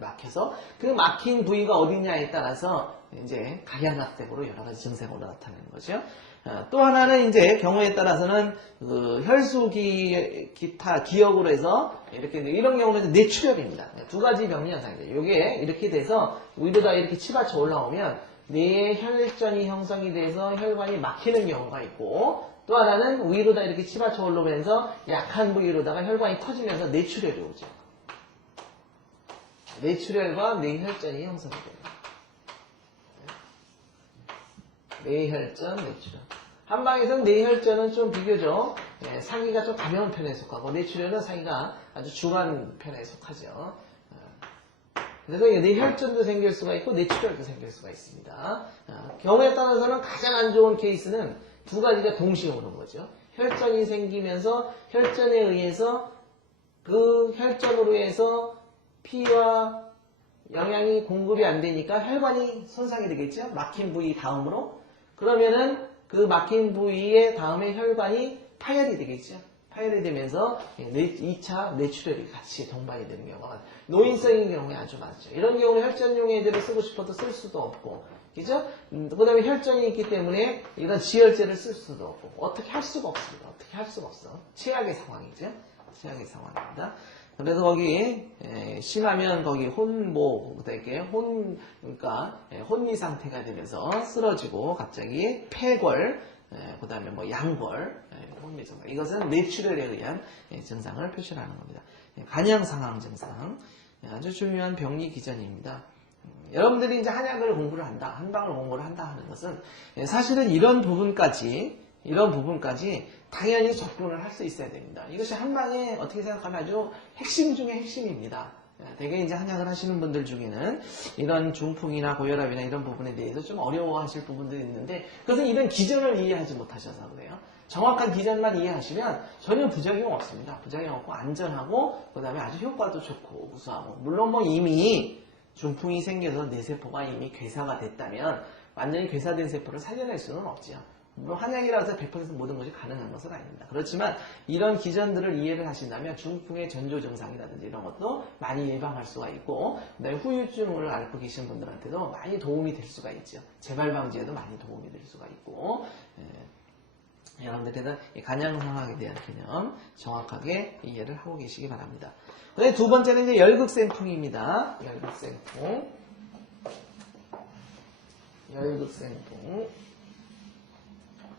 막혀서 그 막힌 부위가 어디냐에 따라서 이제 각양각색으로 여러 가지 증상으로 나타나는 거죠. 또 하나는 이제 경우에 따라서는 그 혈수기 기타 기역으로 해서 이렇게 이런 경우는 뇌출혈입니다. 두 가지 병리 현상이죠. 이게 이렇게 돼서 위로다 이렇게 치받쳐 올라오면 뇌에 혈전이 형성이 돼서 혈관이 막히는 경우가 있고, 또 하나는 위로다 이렇게 치받쳐 올라오면서 약한 부위로다가 혈관이 터지면서 뇌출혈이 오죠. 뇌출혈과 뇌혈전이 형성이 됩니다. 뇌혈전, 뇌출혈. 한방에서는 뇌혈전은 좀 비교적 사기가 좀 가벼운 편에 속하고, 뇌출혈은 사기가 아주 중한 편에 속하죠. 그래서 뇌혈전도 생길 수가 있고 뇌출혈도 생길 수가 있습니다. 경우에 따라서는 가장 안 좋은 케이스는 두 가지가 동시에 오는 거죠. 혈전이 생기면서 혈전에 의해서 그 혈전으로 해서 피와 영양이 공급이 안 되니까 혈관이 손상이 되겠죠. 막힌 부위 다음으로. 그러면은 그 막힌 부위에 다음에 혈관이 파열이 되겠죠. 파열이 되면서 2차 뇌출혈이 같이 동반이 되는 경우가 노인성인 경우에 아주 많죠. 이런 경우는 혈전용 애들을 쓰고 싶어도 쓸 수도 없고, 그죠? 그 다음에 혈전이 있기 때문에 이런 지혈제를 쓸 수도 없고, 어떻게 할 수가 없습니다. 어떻게 할 수가 없어. 최악의 상황이죠. 최악의 상황입니다. 그래서 거기 심하면 거기 혼모 되게 그러니까 혼미 상태가 되면서 쓰러지고 갑자기 폐골, 그 다음에 뭐 양골, 혼미 증상. 이것은 뇌출혈에 의한 증상을 표시하는 겁니다. 간양 상황 증상, 아주 중요한 병리 기전입니다. 여러분들이 이제 한약을 공부를 한다, 한방을 공부를 한다 하는 것은 사실은 이런 부분까지 당연히 접근을 할 수 있어야 됩니다. 이것이 한방에 어떻게 생각하면 아주 핵심 중의 핵심입니다. 되게 이제 한약을 하시는 분들 중에는 이런 중풍이나 고혈압이나 이런 부분에 대해서 좀 어려워하실 부분들이 있는데, 그것은 이런 기전을 이해하지 못하셔서 그래요. 정확한 기전만 이해하시면 전혀 부작용 없습니다. 부작용 없고 안전하고, 그 다음에 아주 효과도 좋고 우수하고, 물론 뭐 이미 중풍이 생겨서 뇌세포가 이미 괴사가 됐다면 완전히 괴사된 세포를 살려낼 수는 없지요. 물론 한약이라고 해서 100% 모든 것이 가능한 것은 아닙니다. 그렇지만 이런 기전들을 이해를 하신다면 중풍의 전조 증상이라든지 이런 것도 많이 예방할 수가 있고, 그다음에 후유증을 앓고 계신 분들한테도 많이 도움이 될 수가 있죠. 재발 방지에도 많이 도움이 될 수가 있고, 여러분들께서 간양 상황에 대한 개념 정확하게 이해를 하고 계시기 바랍니다. 그다음에 두 번째는 이제 열극생풍입니다. 열극생풍.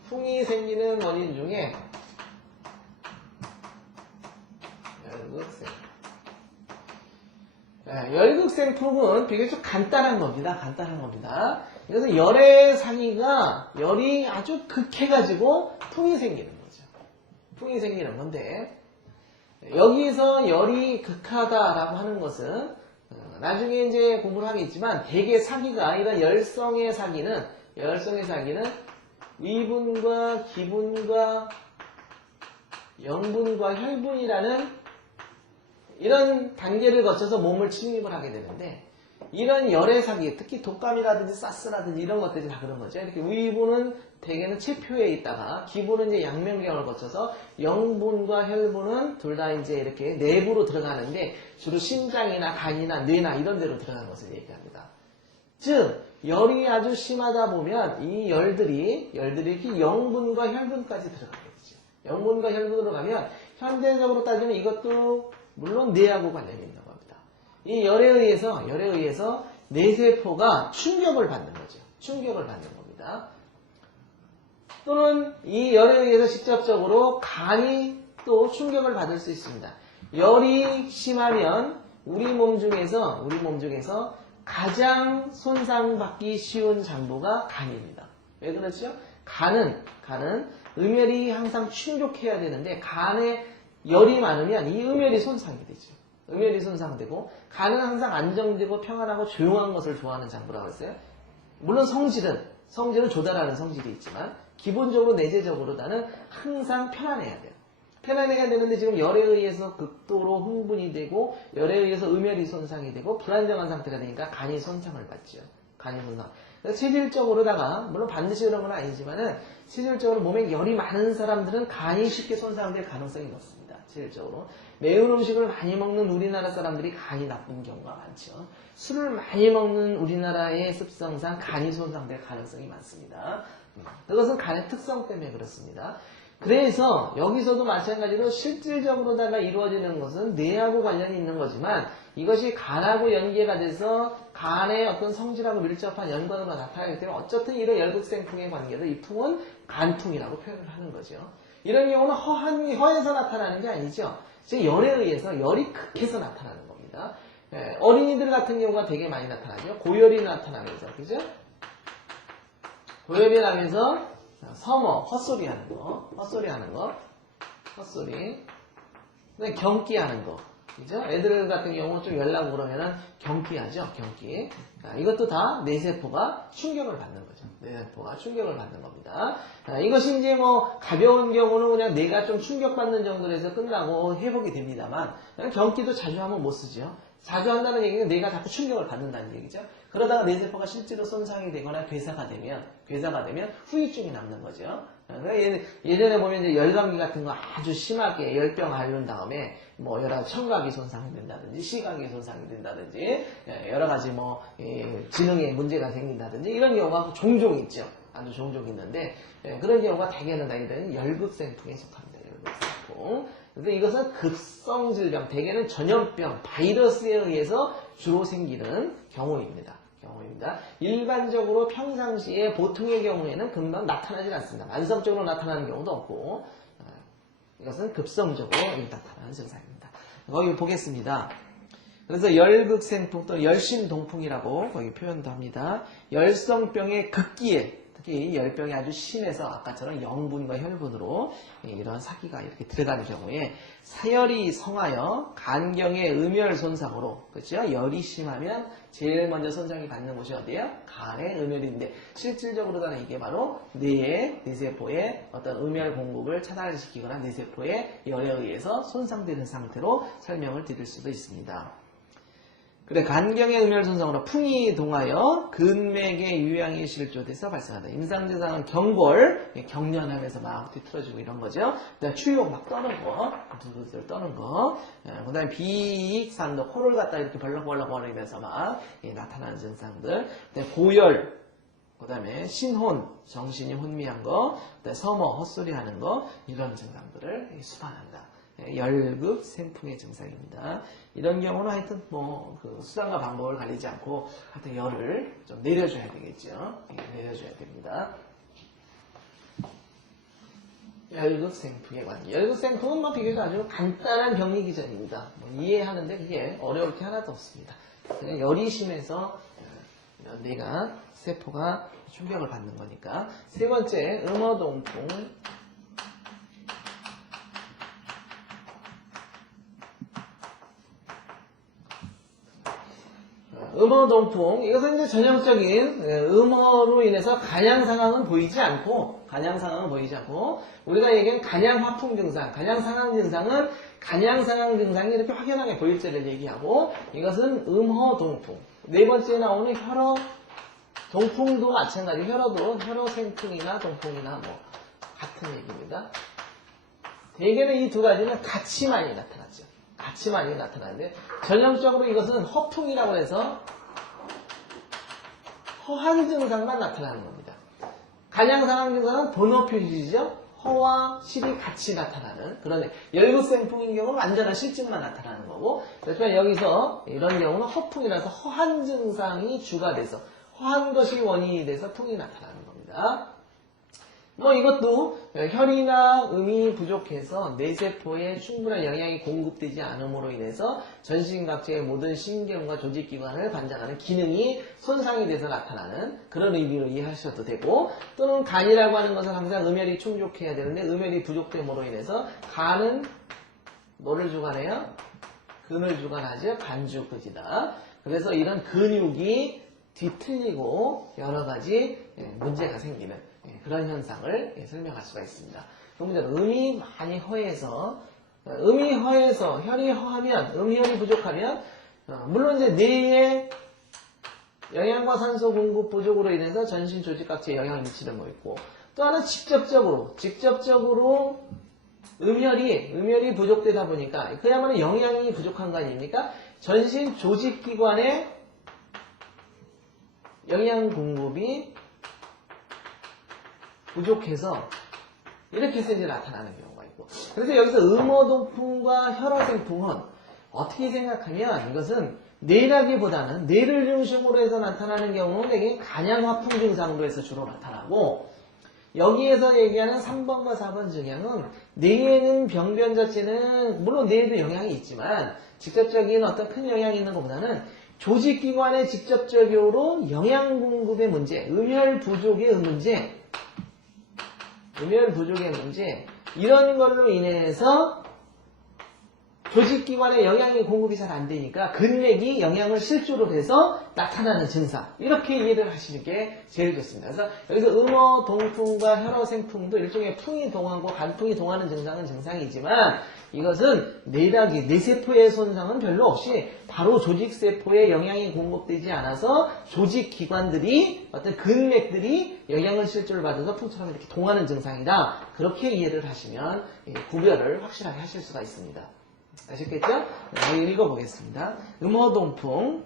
풍이 생기는 원인 중에 열극생풍은 비교적 간단한 겁니다. 그래서 열의 상위가 열이 아주 극해가지고 풍이 생기는 거죠. 풍이 생기는 건데, 여기서 열이 극하다라고 하는 것은 나중에 이제 공부를 하겠지만, 대개 사기가 이런 열성의 사기는 위분과 기분과 영분과 혈분이라는 이런 단계를 거쳐서 몸을 침입을 하게 되는데, 이런 열의 사기, 특히 독감이라든지 사스라든지 이런 것들이 다 그런 거죠. 이렇게 위분은 대개는 체표에 있다가, 기분은 이제 양면경을 거쳐서, 영분과 혈분은 둘 다 이제 이렇게 내부로 들어가는데, 주로 심장이나 간이나 뇌나 이런 데로 들어가는 것을 얘기합니다. 즉, 열이 아주 심하다 보면 이 열들이 이렇게 영분과 혈분까지 들어가겠죠. 영분과 혈분으로 가면 현대적으로 따지면 이것도 물론 뇌하고 관련이 있는 겁니다. 이 열에 의해서 뇌세포가 충격을 받는 거죠. 충격을 받는 겁니다. 또는 이 열에 의해서 직접적으로 간이 또 충격을 받을 수 있습니다. 열이 심하면 우리 몸 중에서 가장 손상받기 쉬운 장부가 간입니다. 왜 그렇죠? 간은 음혈이 항상 충족해야 되는데, 간에 열이 많으면 이 음혈이 손상이 되죠. 음혈이 손상되고, 간은 항상 안정되고 평안하고 조용한 것을 좋아하는 장부라고 했어요. 물론 성질은 조달하는 성질이 있지만, 기본적으로 내재적으로 나는 항상 편안해야 돼요. 편안해야 되는데 지금 열에 의해서 극도로 흥분이 되고, 열에 의해서 음혈이 손상이 되고 불안정한 상태가 되니까 간이 손상을 받죠. 간이 손상. 그래서 체질적으로다가, 물론 반드시 그런 건 아니지만은 체질적으로 몸에 열이 많은 사람들은 간이 쉽게 손상될 가능성이 높습니다. 실질적으로. 매운 음식을 많이 먹는 우리나라 사람들이 간이 나쁜 경우가 많죠. 술을 많이 먹는 우리나라의 습성상 간이 손상될 가능성이 많습니다. 그것은 간의 특성 때문에 그렇습니다. 그래서 여기서도 마찬가지로 실질적으로다가 이루어지는 것은 뇌하고 관련이 있는 거지만 이것이 간하고 연계가 돼서 간의 어떤 성질하고 밀접한 연관으로 나타나기 때문에 어쨌든 이런 열극생풍의 관계도 이 풍은 간풍이라고 표현을 하는 거죠. 이런 경우는 허에서 나타나는 게 아니죠. 즉 열에 의해서 열이 극해서 나타나는 겁니다. 어린이들 같은 경우가 되게 많이 나타나죠. 고열이 나타나면서, 그죠? 고열이 나면서 서머, 헛소리 하는 거, 헛소리. 그다음에 경기하는 거, 그죠? 애들 같은 경우는 좀 열나고 그러면은 경기하죠, 경기. 이것도 다 뇌세포가 충격을 받는 거죠. 뇌세포가 충격을 받는 겁니다. 이것이 이제 뭐 가벼운 경우는 그냥 뇌가 좀 충격받는 정도로 해서 끝나고 회복이 됩니다만, 경기도 자주 하면 못 쓰죠. 자주 한다는 얘기는 뇌가 자꾸 충격을 받는다는 얘기죠. 그러다가 뇌세포가 실제로 손상이 되거나 괴사가 되면 후유증이 남는 거죠. 예전에 보면 이제 열감기 같은 거 아주 심하게 열병 앓는 다음에 뭐 여러 청각이 손상이 된다든지 시각이 손상이 된다든지 여러 가지 뭐 지능에 문제가 생긴다든지 이런 경우가 종종 있죠. 아주 종종 있는데 그런 경우가 대개는 다 이런 열극생풍에 속합니다. 열극생풍. 근데 이것은 급성 질병, 대개는 전염병, 바이러스에 의해서 주로 생기는 경우입니다. 일반적으로 평상시에 보통의 경우에는 금방 나타나지 않습니다. 만성적으로 나타나는 경우도 없고 이것은 급성적으로 나타나는 증상입니다. 거기 보겠습니다. 그래서 열극생풍 또는 열심동풍이라고 거기 표현도 합니다. 열성병의 극기에 특히 열병이 아주 심해서 아까처럼 영분과 혈분으로 이런 사기가 이렇게 들어가는 경우에 사열이 성하여 간경의 음혈 손상으로, 그렇죠? 열이 심하면 제일 먼저 손상이 받는 곳이 어디예요? 간의 음혈인데 실질적으로는 이게 바로 뇌세포의 어떤 음혈 공급을 차단시키거나 뇌세포의 열에 의해서 손상되는 상태로 설명을 드릴 수도 있습니다. 그래, 간경의 음혈 손상으로 풍이 동하여 근맥의 유양이 실조돼서 발생한다. 임상증상은 경골, 경련하면서 막 뒤틀어지고 이런 거죠. 그다음에 추욕 막 떠는 거, 두두두 떠는 거. 그다음에 비익산도 코를 갖다 이렇게 벌렁벌렁거리면서 막 나타나는 증상들. 그다음에 고열, 그다음에 신혼, 정신이 혼미한 거, 그다음에 서머, 헛소리하는 거 이런 증상들을 수반한다. 열극 생풍의 증상입니다. 이런 경우는 하여튼 그 수단과 방법을 가리지 않고 하여튼 열을 좀 내려줘야 되겠죠. 내려줘야 됩니다. 열극 생풍의 관계. 열극 생풍은 뭐 비교적 아주 간단한 병리 기전입니다. 이해하는데 그게 어려울 게 하나도 없습니다. 그냥 열이 심해서 뇌가 세포가 충격을 받는 거니까. 세 번째, 음어동풍. 음어동풍, 이것은 이제 전형적인 음어로 인해서 간양상황은 보이지 않고, 우리가 얘기한 간양화풍 증상, 간양상황 증상은 간양상황 증상이 이렇게 확연하게 보일 때를 얘기하고, 이것은 음허동풍. 네 번째에 나오는 혈어, 동풍도 마찬가지, 혈어생풍이나 동풍이나 뭐, 같은 얘기입니다. 대개는 이 두 가지는 같이 많이 나타났죠. 같이 많이 나타나는데 전형적으로 이것은 허풍이라고 해서 허한 증상만 나타나는 겁니다. 간양상황 증상은 번호 표시죠. 허와 실이 같이 나타나는 그런 열극생풍인 경우는 완전한 실증만 나타나는 거고, 그렇지만 여기서 이런 경우는 허풍이라서 허한 증상이 주가 돼서 허한 것이 원인이 돼서 풍이 나타나는 겁니다. 이것도 혈이나 음이 부족해서 뇌세포에 충분한 영양이 공급되지 않음으로 인해서 전신각체의 모든 신경과 조직기관을 관장하는 기능이 손상이 돼서 나타나는 그런 의미로 이해하셔도 되고, 또는 간이라고 하는 것은 항상 음혈이 충족해야 되는데 음혈이 부족됨으로 인해서 간은 뭐를 주관해요? 근을 주관하죠. 간주근이다. 그래서 이런 근육이 뒤틀리고 여러 가지 문제가 생기는 그런 현상을 설명할 수가 있습니다. 그 문제는 음이 많이 허해서 혈이 허하면, 음혈이 부족하면 물론 이제 뇌에 영양과 산소 공급 부족으로 인해서 전신 조직각체에 영향을 미치는 거 있고, 또 하나 직접적으로 음혈이 부족되다 보니까 그야말로 영양이 부족한 거 아닙니까? 전신 조직기관의 영양 공급이 부족해서 이렇게 해서 이제 나타나는 경우가 있고, 그래서 여기서 음어동풍과 혈어생풍은 어떻게 생각하면 이것은 뇌라기보다는 뇌를 중심으로 해서 나타나는 경우는 되게 간양화풍 증상으로 해서 주로 나타나고, 여기에서 얘기하는 3번과 4번 증상은 뇌에는 병변 자체는 물론 뇌에도 영향이 있지만 직접적인 어떤 큰 영향이 있는 것보다는 조직기관의 직접적으로 영양 공급의 문제, 음혈 부족의 문제 이런 걸로 인해서 조직기관에 영양이 공급이 잘 안 되니까 근맥이 영양을 실조로 해서 나타나는 증상, 이렇게 이해를 하시는 게 제일 좋습니다. 그래서 여기서 음어동풍과 혈어생풍도 일종의 풍이 동하고 간풍이 동하는 증상은 증상이지만 이것은 뇌라기, 뇌세포의 손상은 별로 없이 바로 조직세포에 영양이 공급되지 않아서 조직기관들이 어떤 근맥들이 영양을 실조를 받아서 풍처럼 이렇게 동하는 증상이다, 그렇게 이해를 하시면 구별을 확실하게 하실 수가 있습니다. 아셨겠죠? 읽어보겠습니다. 음어동풍은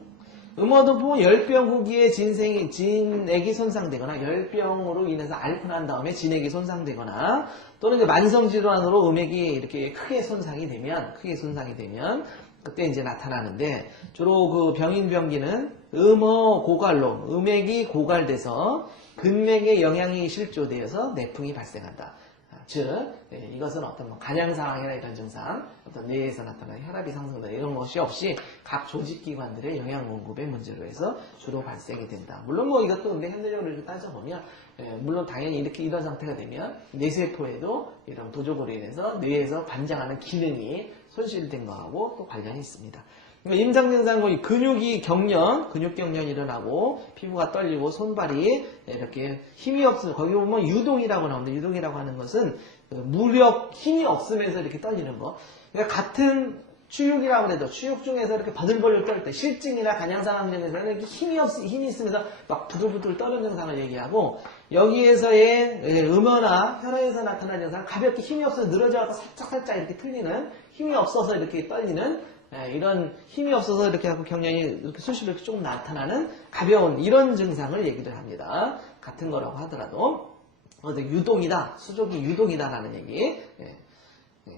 열병 후기에 진액이 손상되거나 열병으로 인해서 앓고 난 다음에 진액이 손상되거나 또는 이제 만성 질환으로 음액이 이렇게 크게 손상이 되면 그때 이제 나타나는데, 주로 그 병인병기는 음어고갈로 음액이 고갈돼서 근맥에 영양이 실조되어서 내풍이 발생한다. 즉 이것은 어떤 간양 상황이나 이런 증상, 어떤 뇌에서 나타나는 혈압이 상승다 이런 것이 없이 각 조직기관들의 영양 공급의 문제로 해서 주로 발생이 된다. 물론 뭐 이것도 근데 현대적으로 이렇게 따져보면 물론 당연히 이런 상태가 되면 뇌세포에도 이런 부족으로 인해서 뇌에서 관장하는 기능이 손실된 거하고 또 관련이 있습니다. 임상 증상 거의 근육경련이 일어나고 피부가 떨리고 손발이 이렇게 힘이 없으면, 거기 보면 유동이라고 나오는데, 유동이라고 하는 것은 무력 힘이 없으면서 이렇게 떨리는 거. 그러니까 같은 추육이라고 해도 추육 중에서 이렇게 바들벌들 떨 때, 실증이나 간양상황 중에서는 이렇게 힘이 있으면서 막 부들부들 떠는 증상을 얘기하고, 여기에서의 음어나 혈어에서 나타나는 증상은 가볍게 힘이 없어서 늘어져서 살짝 이렇게 틀리는, 힘이 없어서 이렇게 떨리는, 이런 힘이 없어서 이렇게 하고 경련이 이렇게 수시로 이렇게 조금 나타나는 가벼운 이런 증상을 얘기를 합니다. 같은 거라고 하더라도 유동이다, 수족이 유동이다라는 얘기,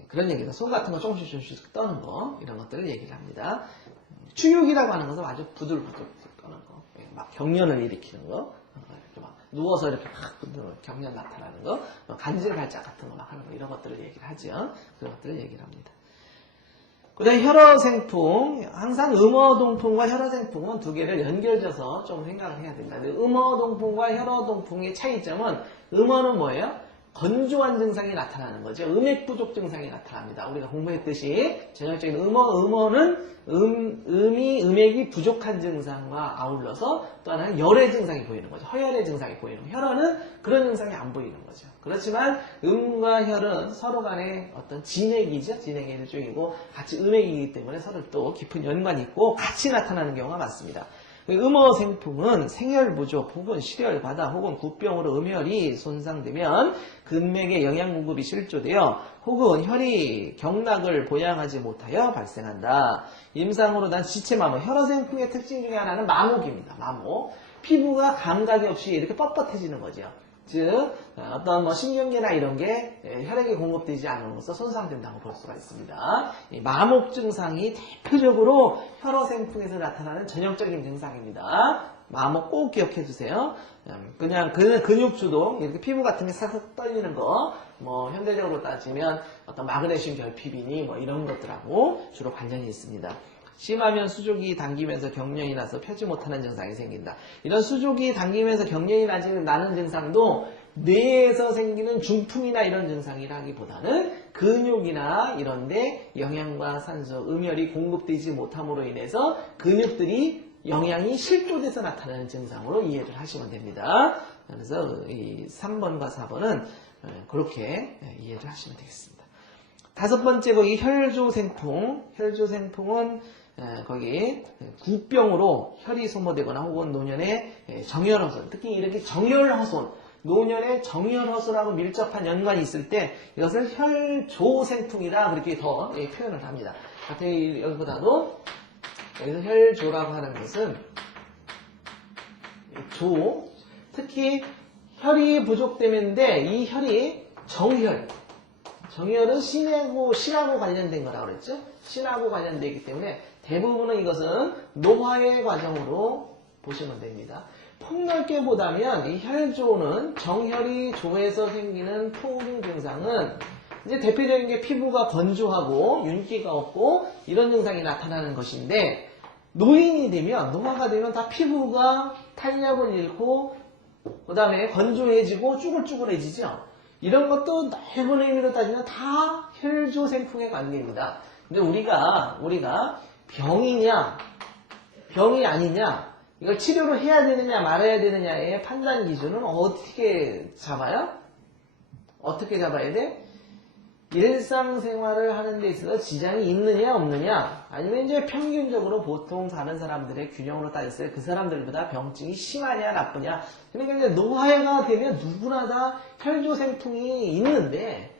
그런 얘기다. 손 같은 거 조금씩 떠는 거, 이런 것들을 얘기를 합니다. 추육이라고 하는 것은 아주 부들부들 떠는 거, 막 경련을 일으키는 거, 이렇게 막 누워서 이렇게 막 경련 나타나는 거, 간질갈짝 같은 거 막 하는 거, 이런 것들을 얘기를 하죠. 그런 것들을 얘기를 합니다. 그 다음에 혈어생풍, 항상 음어동풍과 혈어생풍은 두 개를 연결져서 좀 생각을 해야 된다. 음어동풍과 혈어동풍의 차이점은, 음어는 뭐예요? 건조한 증상이 나타나는 거죠. 음액 부족 증상이 나타납니다. 우리가 공부했듯이 전형적인 음어는 음액이 부족한 증상과 아울러서 또 하나는 열의 증상이 보이는 거죠. 허열의 증상이 보이는 거죠. 혈어는 그런 증상이 안 보이는 거죠. 그렇지만 음과 혈은 서로 간에 어떤 진액이죠. 진액의 일종이고 같이 음액이기 때문에 서로 또 깊은 연관이 있고 같이 나타나는 경우가 많습니다. 음어생풍은 생혈 부족 혹은 실혈 과다 혹은 굿병으로 음혈이 손상되면 근맥의 영양 공급이 실조되어 혹은 혈이 경락을 보양하지 못하여 발생한다. 임상으로 난 지체마모, 혈어생풍의 특징 중에 하나는 마목입니다. 마목. 피부가 감각이 없이 이렇게 뻣뻣해지는 거죠. 즉 어떤 뭐 신경계나 이런 게 혈액이 공급되지 않음으로써 손상된다고 볼 수가 있습니다. 이 마목 증상이 대표적으로 혈어생풍에서 나타나는 전형적인 증상입니다. 마목 꼭 기억해 주세요. 그냥 근육주동, 이렇게 피부 같은 게 사삭 떨리는 거, 뭐 현대적으로 따지면 어떤 마그네슘 결핍이니 뭐 이런 것들하고 주로 관련이 있습니다. 심하면 수족이 당기면서 경련이 나서 펴지 못하는 증상이 생긴다. 이런 수족이 당기면서 경련이 나는 증상도 뇌에서 생기는 중풍이나 이런 증상이라기보다는 근육이나 이런데 영양과 산소, 음혈이 공급되지 못함으로 인해서 근육들이 영양이 실조돼서 나타나는 증상으로 이해를 하시면 됩니다. 그래서 이 3번과 4번은 그렇게 이해를 하시면 되겠습니다. 다섯 번째 거기 혈조생풍은 거기 굿병으로 혈이 소모되거나 혹은 노년의 정혈허손, 특히 이렇게 정혈허손, 노년의 정혈허술하고 밀접한 연관이 있을 때 이것을 혈조생풍이다 그렇게 더 표현을 합니다. 같은 여기보다도 여기서 혈조라고 하는 것은 특히 혈이 부족됨인데 이 혈이 정혈은 신하고 관련된 거라고 그랬죠. 신하고 관련되기 때문에 대부분은 이것은 노화의 과정으로 보시면 됩니다. 폭넓게 보다면 이 혈조는 정혈이 조에서 생기는 포옹 증상은 이제 대표적인 게 피부가 건조하고 윤기가 없고 이런 증상이 나타나는 것인데 노인이 되면 노화가 되면 다 피부가 탄력을 잃고 그 다음에 건조해지고 쭈글쭈글해지죠. 이런 것도 넓은 의미로 따지면 다 혈조생풍의 관계입니다. 근데 우리가 병이냐 병이 아니냐 이걸 치료를 해야 되느냐 말아야 되느냐의 판단 기준은 어떻게 잡아요? 어떻게 잡아야 돼? 일상생활을 하는 데 있어서 지장이 있느냐 없느냐 아니면 이제 평균적으로 보통 사는 사람들의 균형으로 따졌을 때 그 사람들보다 병증이 심하냐 나쁘냐 그러니까 이제 노화가 되면 누구나 다 혈조생풍이 있는데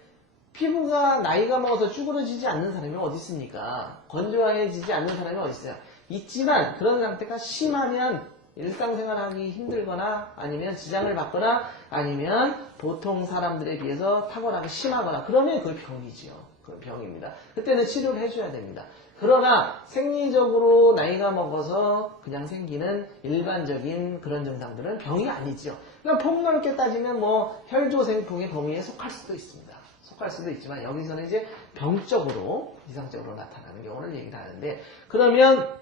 피부가 나이가 먹어서 쭈그러지지 않는 사람이 어디 있습니까? 건조해지지 않는 사람이 어디 있어요? 있지만 그런 상태가 심하면 일상생활하기 힘들거나 아니면 지장을 받거나 아니면 보통 사람들에 비해서 탁월하게 심하거나 그러면 그건 병이지요. 그건 병입니다. 그때는 치료를 해줘야 됩니다. 그러나 생리적으로 나이가 먹어서 그냥 생기는 일반적인 그런 증상들은 병이 아니죠. 그러니까 폭넓게 따지면 뭐 혈조생풍의 범위에 속할 수도 있습니다. 속할 수도 있지만 여기서는 이제 병적으로 이상적으로 나타나는 경우를 얘기를 하는데 그러면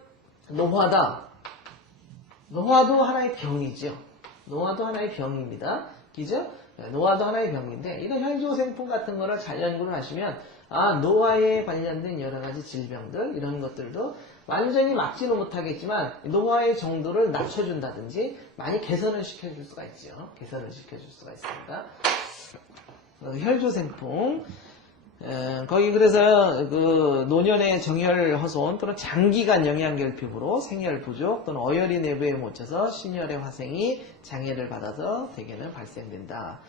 노화도 하나의 병이죠. 노화도 하나의 병입니다. 그죠? 노화도 하나의 병인데 이런 혈조생풍 같은 거를 잘 연구를 하시면 노화에 관련된 여러 가지 질병들 이런 것들도 완전히 막지는 못하겠지만 노화의 정도를 낮춰준다든지 많이 개선을 시켜줄 수가 있죠. 개선을 시켜줄 수가 있습니다. 혈조생풍 거기 그래서 그 노년의 정혈 허손 또는 장기간 영양결핍으로 생혈 부족 또는 어혈이 내부에 묻혀서 신혈의 화생이 장애를 받아서 대개는 발생된다.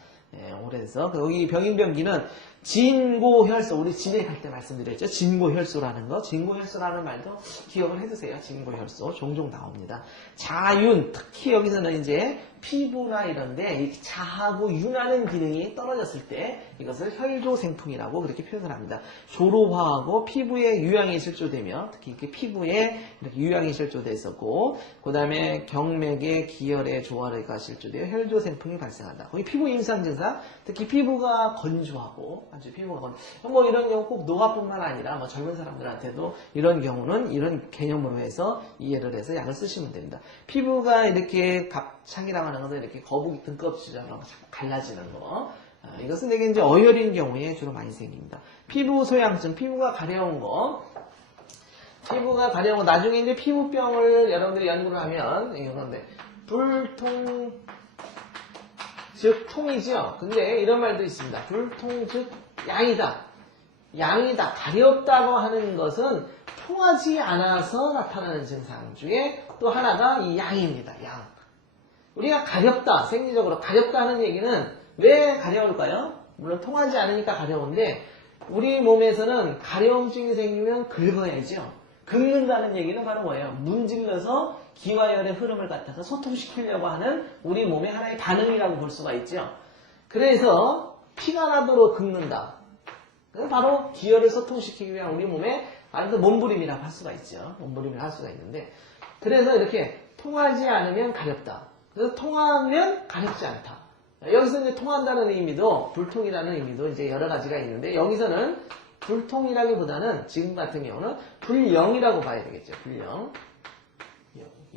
오래돼서 여기 병인병기는 진고혈소 우리 진행할 때 말씀드렸죠. 진고혈소라는 거 진고혈소라는 말도 기억을 해두세요. 진고혈소 종종 나옵니다. 자윤 특히 여기서는 이제 피부나 이런데 자하고 윤하는 기능이 떨어졌을 때 이것을 혈조생풍이라고 그렇게 표현을 합니다. 조로화하고 피부에 유양이 실조되며 특히 이렇게 피부에 이렇게 유양이 실조되어 있었고 그 다음에 경맥에 기혈의 조화가 실조되어 혈조생풍이 발생한다. 거기 피부 임상 증상 특히 피부가 건조하고 아주 피부가 뭐 이런 경우 꼭 노화뿐만 아니라 뭐 젊은 사람들한테도 이런 경우는 이런 개념으로 해서 이해를 해서 약을 쓰시면 됩니다. 피부가 이렇게 갑창이라고 하는 것은 이렇게 거북이 등껍질처럼 갈라지는 거. 이것은 되게 이제 어혈인 경우에 주로 많이 생깁니다. 피부 소양증, 피부가 가려운 거. 피부가 가려운 거. 나중에 이제 피부병을 여러분들이 연구를 하면 이건데 불통 즉 통이죠. 근데 이런 말도 있습니다. 불통 즉 양이다. 양이다. 가렵다고 하는 것은 통하지 않아서 나타나는 증상 중에 또 하나가 이 양입니다. 양. 우리가 가렵다. 생리적으로 가렵다 하는 얘기는 왜 가려울까요? 물론 통하지 않으니까 가려운데 우리 몸에서는 가려움증이 생기면 긁어야죠. 긁는다는 얘기는 바로 뭐예요? 문질러서 기와열의 흐름을 갖다가 소통시키려고 하는 우리 몸의 하나의 반응이라고 볼 수가 있죠. 그래서 피가 나도록 긁는다. 바로 기혈을 소통시키기 위한 우리 몸의 몸부림이라고 할 수가 있죠. 몸부림을 할 수가 있는데 그래서 이렇게 통하지 않으면 가렵다. 그래서 통하면 가렵지 않다. 여기서 이제 통한다는 의미도 불통이라는 의미도 이제 여러 가지가 있는데 여기서는 불통이라기보다는 지금 같은 경우는 불영이라고 봐야 되겠죠. 불영.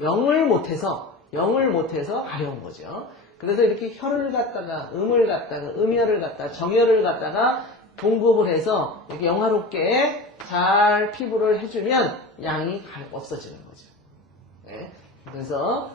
영을 못해서 가려운 거죠. 그래서 이렇게 혈을 갖다가 음을 갖다가 음혈을 갖다가 정혈을 갖다가 공급을 해서 이렇게 영화롭게 잘 피부를 해주면 양이 없어지는 거죠. 네. 그래서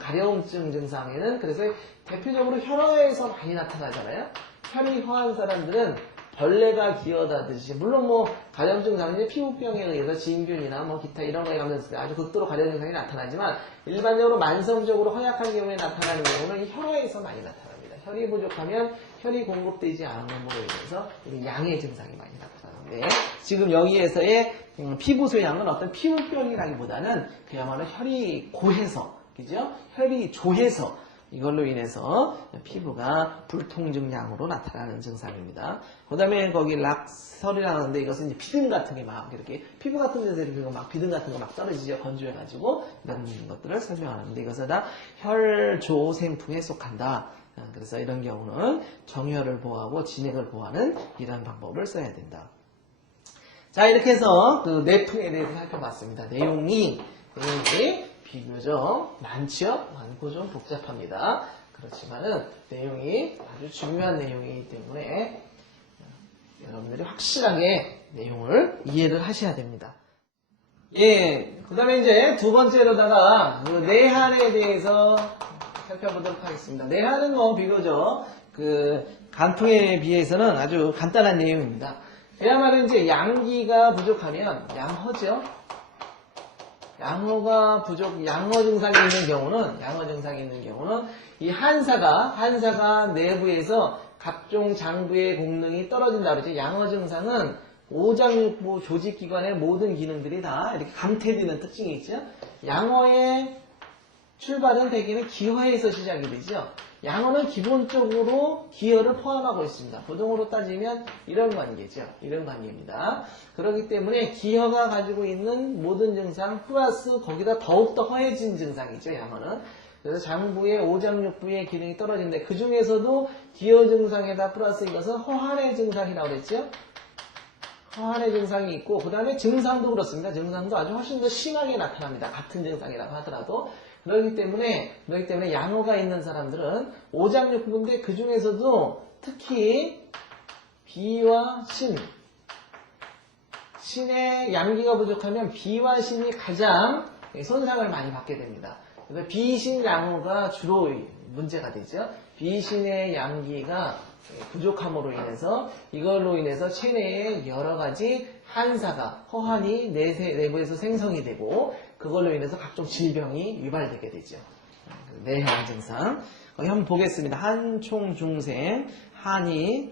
가려움증 증상에는 그래서 대표적으로 혈어에서 많이 나타나잖아요. 혈이 허한 사람들은 벌레가 기어다듯이 물론 뭐 가려움증 증상이 피부병에 의해서 진균이나 뭐 기타 이런 거에 감염됐을 때 아주 극도로 가려움 증상이 나타나지만 일반적으로 만성적으로 허약한 경우에 나타나는 경우는 혈어에서 많이 나타납니다. 혈이 부족하면 혈이 공급되지 않음으로 인해서 우리 양의 증상이 많이 나타나는데 지금 여기에서의 피부 소양은 어떤 피부병이라기보다는 그야말로 혈이 고해서 그죠? 혈이 조해서 이걸로 인해서 피부가 불통증량으로 나타나는 증상입니다. 그 다음에 거기 락설이라고 하는데 이것은 이제 비듬 같은 게 막 이렇게 피부 같은 데서 이렇게 막 비듬 같은 거 막 떨어지죠. 건조해가지고 이런 것들을 설명하는데 이것은 다 혈조생풍에 속한다. 그래서 이런 경우는 정혈을 보호하고 진액을 보호하는 이런 방법을 써야 된다. 자, 이렇게 해서 그 내풍에 대해서 살펴봤습니다. 내용이 비교적 많고 좀 복잡합니다. 그렇지만은 내용이 아주 중요한 내용이기 때문에 여러분들이 확실하게 내용을 이해를 하셔야 됩니다. 예, 그 다음에 이제 두 번째로다가 그 내한에 대해서 살펴보도록 하겠습니다. 내한은 뭐 비교적 그 간풍에 비해서는 아주 간단한 내용입니다. 그야말로 이제 양기가 부족하면 양허죠. 양허 증상이 있는 경우는 이 한사가 내부에서 각종 장부의功能이 떨어진다 그러죠. 양허 증상은 오장육부 조직기관의 모든 기능들이 다 이렇게 감퇴되는 특징이 있죠. 양허의 출발은 대개는 기허에서 시작이 되죠. 양허는 기본적으로 기허를 포함하고 있습니다. 부동으로 따지면 이런 관계죠. 이런 관계입니다. 그렇기 때문에 기허가 가지고 있는 모든 증상 플러스 거기다 더욱더 허해진 증상이죠. 양허는. 그래서 장부의 오장육부의 기능이 떨어지는데 그 중에서도 기허 증상에다 플러스 이것은 허한의 증상이라고 그랬죠. 허한의 증상이 있고 그 다음에 증상도 그렇습니다. 증상도 아주 훨씬 더 심하게 나타납니다. 같은 증상이라고 하더라도. 그렇기 때문에 양허가 있는 사람들은 오장육부인데 그 중에서도 특히 비와 신의 양기가 부족하면 비와 신이 가장 손상을 많이 받게 됩니다. 그래서 비신 양허가 주로 문제가 되죠. 비신의 양기가 부족함으로 인해서 이걸로 인해서 체내에 여러 가지 한사가 허한이 내부에서 생성이 되고 그걸로 인해서 각종 질병이 유발되게 되죠. 내한 증상. 한번 보겠습니다. 한총중생 한이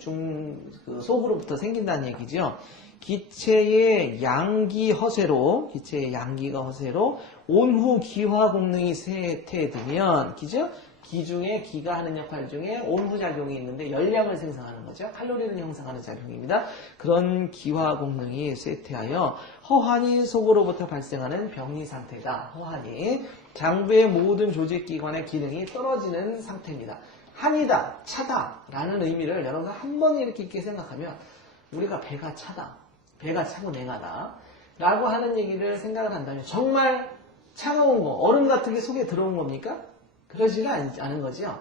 속으로부터 생긴다는 얘기죠. 기체의 양기가 허세로 온후 기화功能이 쇠퇴되면 기죠? 기 중에 기가 하는 역할 중에 온부작용이 있는데 열량을 생성하는 거죠. 칼로리를 형성하는 작용입니다. 그런 기화功能이 쇠퇴하여 허한이 속으로부터 발생하는 병리 상태다. 허한이 장부의 모든 조직기관의 기능이 떨어지는 상태입니다. 한이다, 차다 라는 의미를 여러분 한 번 이렇게 있게 생각하면 우리가 배가 차다, 배가 차고 냉하다 라고 하는 얘기를 생각을 한다면 정말 차가운 거, 얼음 같은 게 속에 들어온 겁니까? 그러지가 않은 거죠.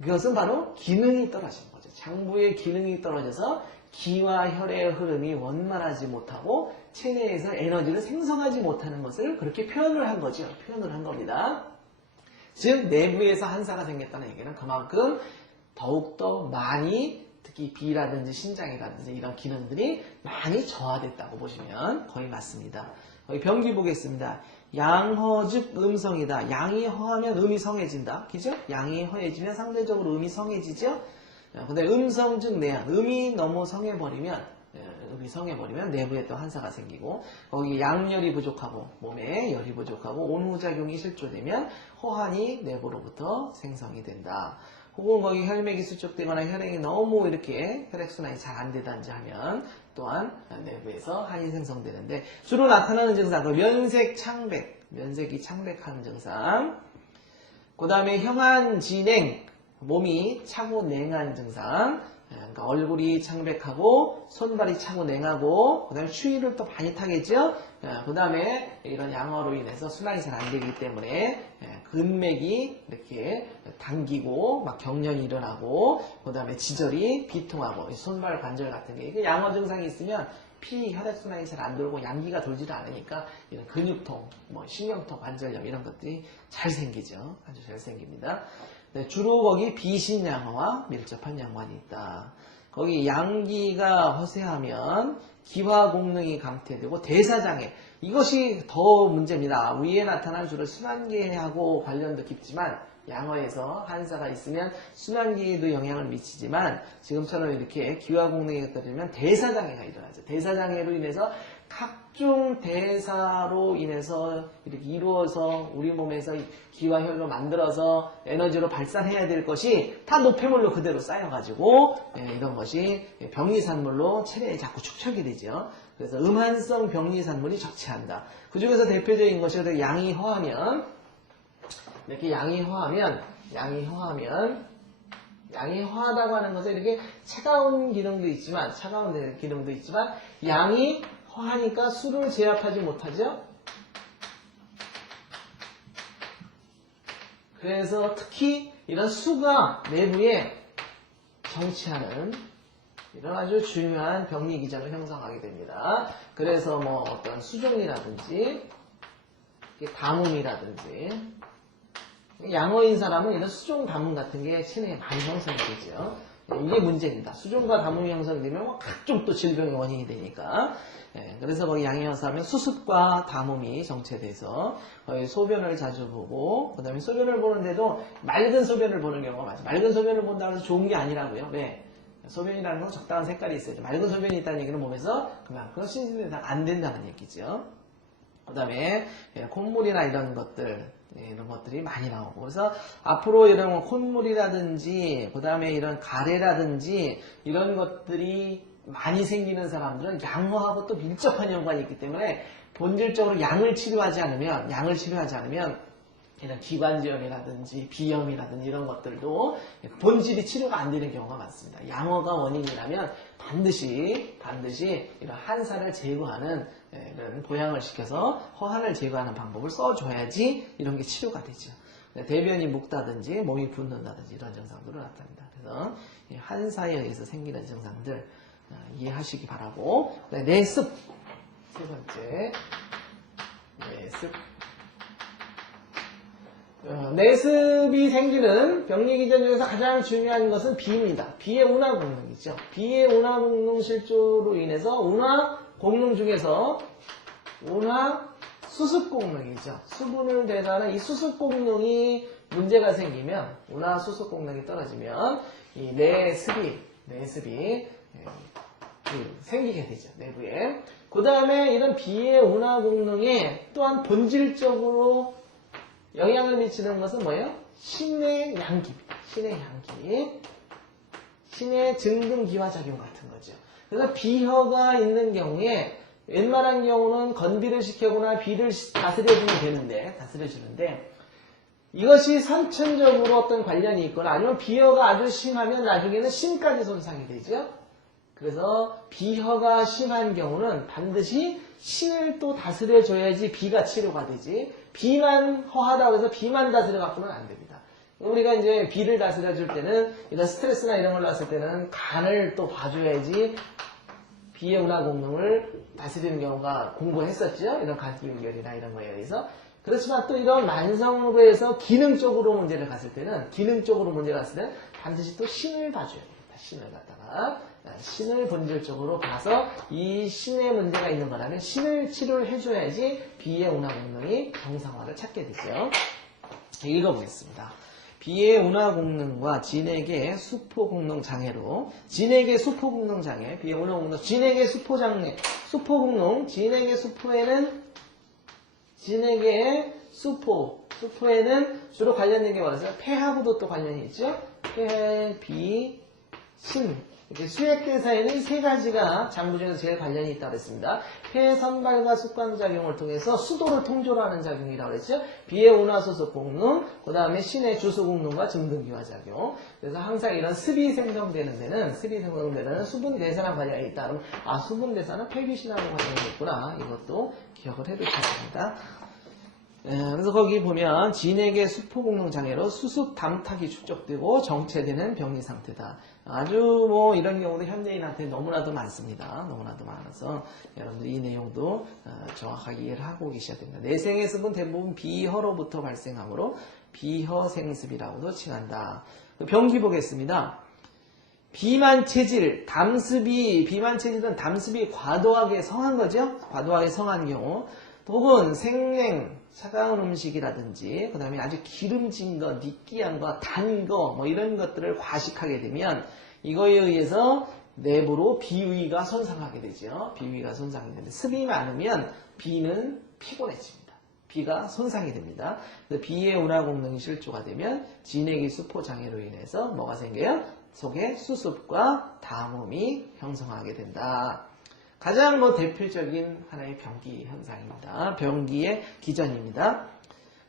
그것은 바로 기능이 떨어진 거죠. 장부의 기능이 떨어져서 기와 혈의 흐름이 원만하지 못하고 체내에서 에너지를 생성하지 못하는 것을 그렇게 표현을 한 거죠. 표현을 한 겁니다. 즉 내부에서 한사가 생겼다는 얘기는 그만큼 더욱더 많이 특히 비라든지 신장이라든지 이런 기능들이 많이 저하됐다고 보시면 거의 맞습니다. 거기 병기 보겠습니다. 양허 즉 음성이다. 양이 허하면 음이 성해진다. 그죠? 양이 허해지면 상대적으로 음이 성해지죠? 근데 음성 즉 내한. 음이 너무 성해버리면 내부에 또 한사가 생기고 거기 양열이 부족하고 몸에 열이 부족하고 온후작용이 실조되면 허한이 내부로부터 생성이 된다. 혹은 거기 혈맥이 수축되거나 혈액이 너무 이렇게 혈액순환이 잘 안 되든지 하면 또한 내부에서 한이 생성되는데 주로 나타나는 증상, 면색 창백, 면색이 창백하는 증상. 그 다음에 형한 진행, 몸이 차고 냉한 증상. 그러니까 얼굴이 창백하고 손발이 차고 냉하고 그 다음에 추위를 또 많이 타겠죠. 그 다음에 이런 양허로 인해서 순환이 잘 안 되기 때문에 근맥이 이렇게 당기고 막 경련이 일어나고 그 다음에 지절이 비통하고 손발 관절 같은 게 양허 증상이 있으면 피 혈액순환이 잘 안 돌고 양기가 돌지를 않으니까 이런 근육통, 신경통, 관절염 이런 것들이 잘 생기죠. 아주 잘 생깁니다. 네, 주로 거기 비신양허와 밀접한 연관이 있다. 거기 양기가 허세하면 기화功能이 감퇴되고 대사장애, 이것이 더 문제입니다. 위에 나타난 주로 순환계하고 관련도 깊지만 양어에서 한사가 있으면 순환기에도 영향을 미치지만 지금처럼 이렇게 기화공능에 떨어지면 대사장애가 일어나죠. 대사장애로 인해서 각종 대사로 인해서 이렇게 이루어서 우리 몸에서 기화혈로 만들어서 에너지로 발산해야 될 것이 다 노폐물로 그대로 쌓여가지고 이런 것이 병리산물로 체내에 자꾸 축적이 되죠. 그래서 음한성 병리산물이 적체한다. 그 중에서 대표적인 것이 양이 허하면 이렇게 양이 허하다고 하는 것은 이렇게 차가운 기능도 있지만 양이 허하니까 수를 제압하지 못하죠. 그래서 특히 이런 수가 내부에 정치하는 이런 아주 중요한 병리 기전을 형성하게 됩니다. 그래서 뭐 어떤 수종이라든지 담음이라든지 양어인 사람은 이런 수종 담음 같은 게 체내에 많이 형성이 되죠. 이게 문제입니다. 수종과 담음이 형성되면 각종 또 질병의 원인이 되니까. 그래서 거기 양이어서 하면 수습과 담음이 정체돼서 거의 소변을 자주 보고, 그 다음에 소변을 보는데도 맑은 소변을 보는 경우가 많죠. 맑은 소변을 본다고 해서 좋은 게 아니라고요. 왜? 소변이라는 건 적당한 색깔이 있어야죠. 맑은 소변이 있다는 얘기는 몸에서 그만큼 신진대사가 안 된다는 얘기죠. 그 다음에 콧물이나 이런 것들이 많이 나오고, 그래서 앞으로 이런 콧물이라든지 그 다음에 이런 가래라든지 이런 것들이 많이 생기는 사람들은 양어하고 또 밀접한 연관이 있기 때문에 본질적으로 양을 치료하지 않으면 이런 기관지염이라든지 비염이라든지 이런 것들도 본질이 치료가 안 되는 경우가 많습니다. 양어가 원인이라면 반드시 이런 한사를 제거하는 이런 보양을 시켜서 허한을 제거하는 방법을 써줘야지 이런 게 치료가 되죠. 대변이 묵다든지 몸이 붓는다든지 이런 증상들로 나타납니다. 그래서 한사에 의해서 생기는 증상들 이해하시기 바라고, 내습 세 번째 내습이 생기는 병리기전 중에서 가장 중요한 것은 비입니다. 비의 운하 공능이죠. 비의 운하 공능 실조로 인해서 운하 공능 중에서 운하 수습 공능이죠. 수분을 대사하는 이 수습 공능이 문제가 생기면, 운하 수습 공능이 떨어지면 이 내습이 생기게 되죠. 내부에. 그 다음에 이런 비의 운하 공능에 또한 본질적으로 영향을 미치는 것은 뭐예요? 신의 양기입니다. 신의 증등기화작용 같은 거죠. 그래서 비혀가 있는 경우에 웬만한 경우는 건비를 시켜거나 비를 다스려주면 다스려주는데 이것이 선천적으로 어떤 관련이 있거나 아니면 비혀가 아주 심하면 나중에는 신까지 손상이 되죠. 그래서 비혀가 심한 경우는 반드시 신을 또 다스려줘야지 비가 치료가 되지, 비만 허하다고 해서 비만 다스려 갖고는 안 됩니다. 우리가 이제 비를 다스려줄 때는 이런 스트레스나 이런 걸 났을 때는 간을 또 봐줘야지 비의 운하 공능을 다스리는 경우가 공부했었죠. 이런 간기운결이나 이런 거에 의해서. 그렇지만 또 이런 만성으로 해서 기능적으로 문제를 갔을 때는 반드시 또 신을 봐줘야 됩니다. 신을 갖다가 신을 본질적으로 봐서 이 신의 문제가 있는 거라면 신을 치료를 해줘야지 비의 운하 공능이 정상화를 찾게 되죠. 읽어보겠습니다. 비의 운하 공능과 진액의 수포 공능 장애로, 진액의 수포 공능 장애, 비의 운하 공능, 진액의 수포 장애, 수포 공능, 진액의 수포에는 주로 관련된 게 뭐였어요? 폐하고도 또 관련이 있죠? 폐, 비, 신. 이렇게 수액대사에는 세 가지가 장부 중에서 제일 관련이 있다고 했습니다. 폐 선발과 숙광작용을 통해서 수도를 통조하는 작용이라고 했죠. 비의 운하소속 공능, 그 다음에 신의 주수 공능과 증등기화작용. 그래서 항상 이런 습이 생성되는 데는 수분 대사랑 관련이 있다. 그럼 수분 대사는 폐비신하고 관련이 있구나. 이것도 기억을 해두셔야 됩니다. 그래서 거기 보면 진액의 수포 공능 장애로 수습 담탁이 축적되고 정체되는 병리 상태다. 아주 뭐 이런 경우도 현대인한테 너무나도 많습니다. 너무나도 많아서 여러분들 이 내용도 정확하게 이해를 하고 계셔야 됩니다. 내생의 습은 대부분 비혀로부터 발생하므로 비혀생습이라고도 칭한다. 병기 보겠습니다. 비만체질은 담습이 과도하게 성한 거죠. 과도하게 성한 경우, 혹은 생냉, 차가운 음식이라든지 그 다음에 아주 기름진 거, 느끼한 거, 단 거 뭐 이런 것들을 과식하게 되면 이거에 의해서 내부로 비위가 손상하게 되죠. 비위가 손상이 되는데 습이 많으면 비는 피곤해집니다. 비가 손상이 됩니다. 비의 운하 공능이 실조가 되면 진액이 수포 장애로 인해서 뭐가 생겨요? 속에 수습과 담음이 형성하게 된다. 가장 대표적인 하나의 병기 현상입니다. 병기의 기전입니다.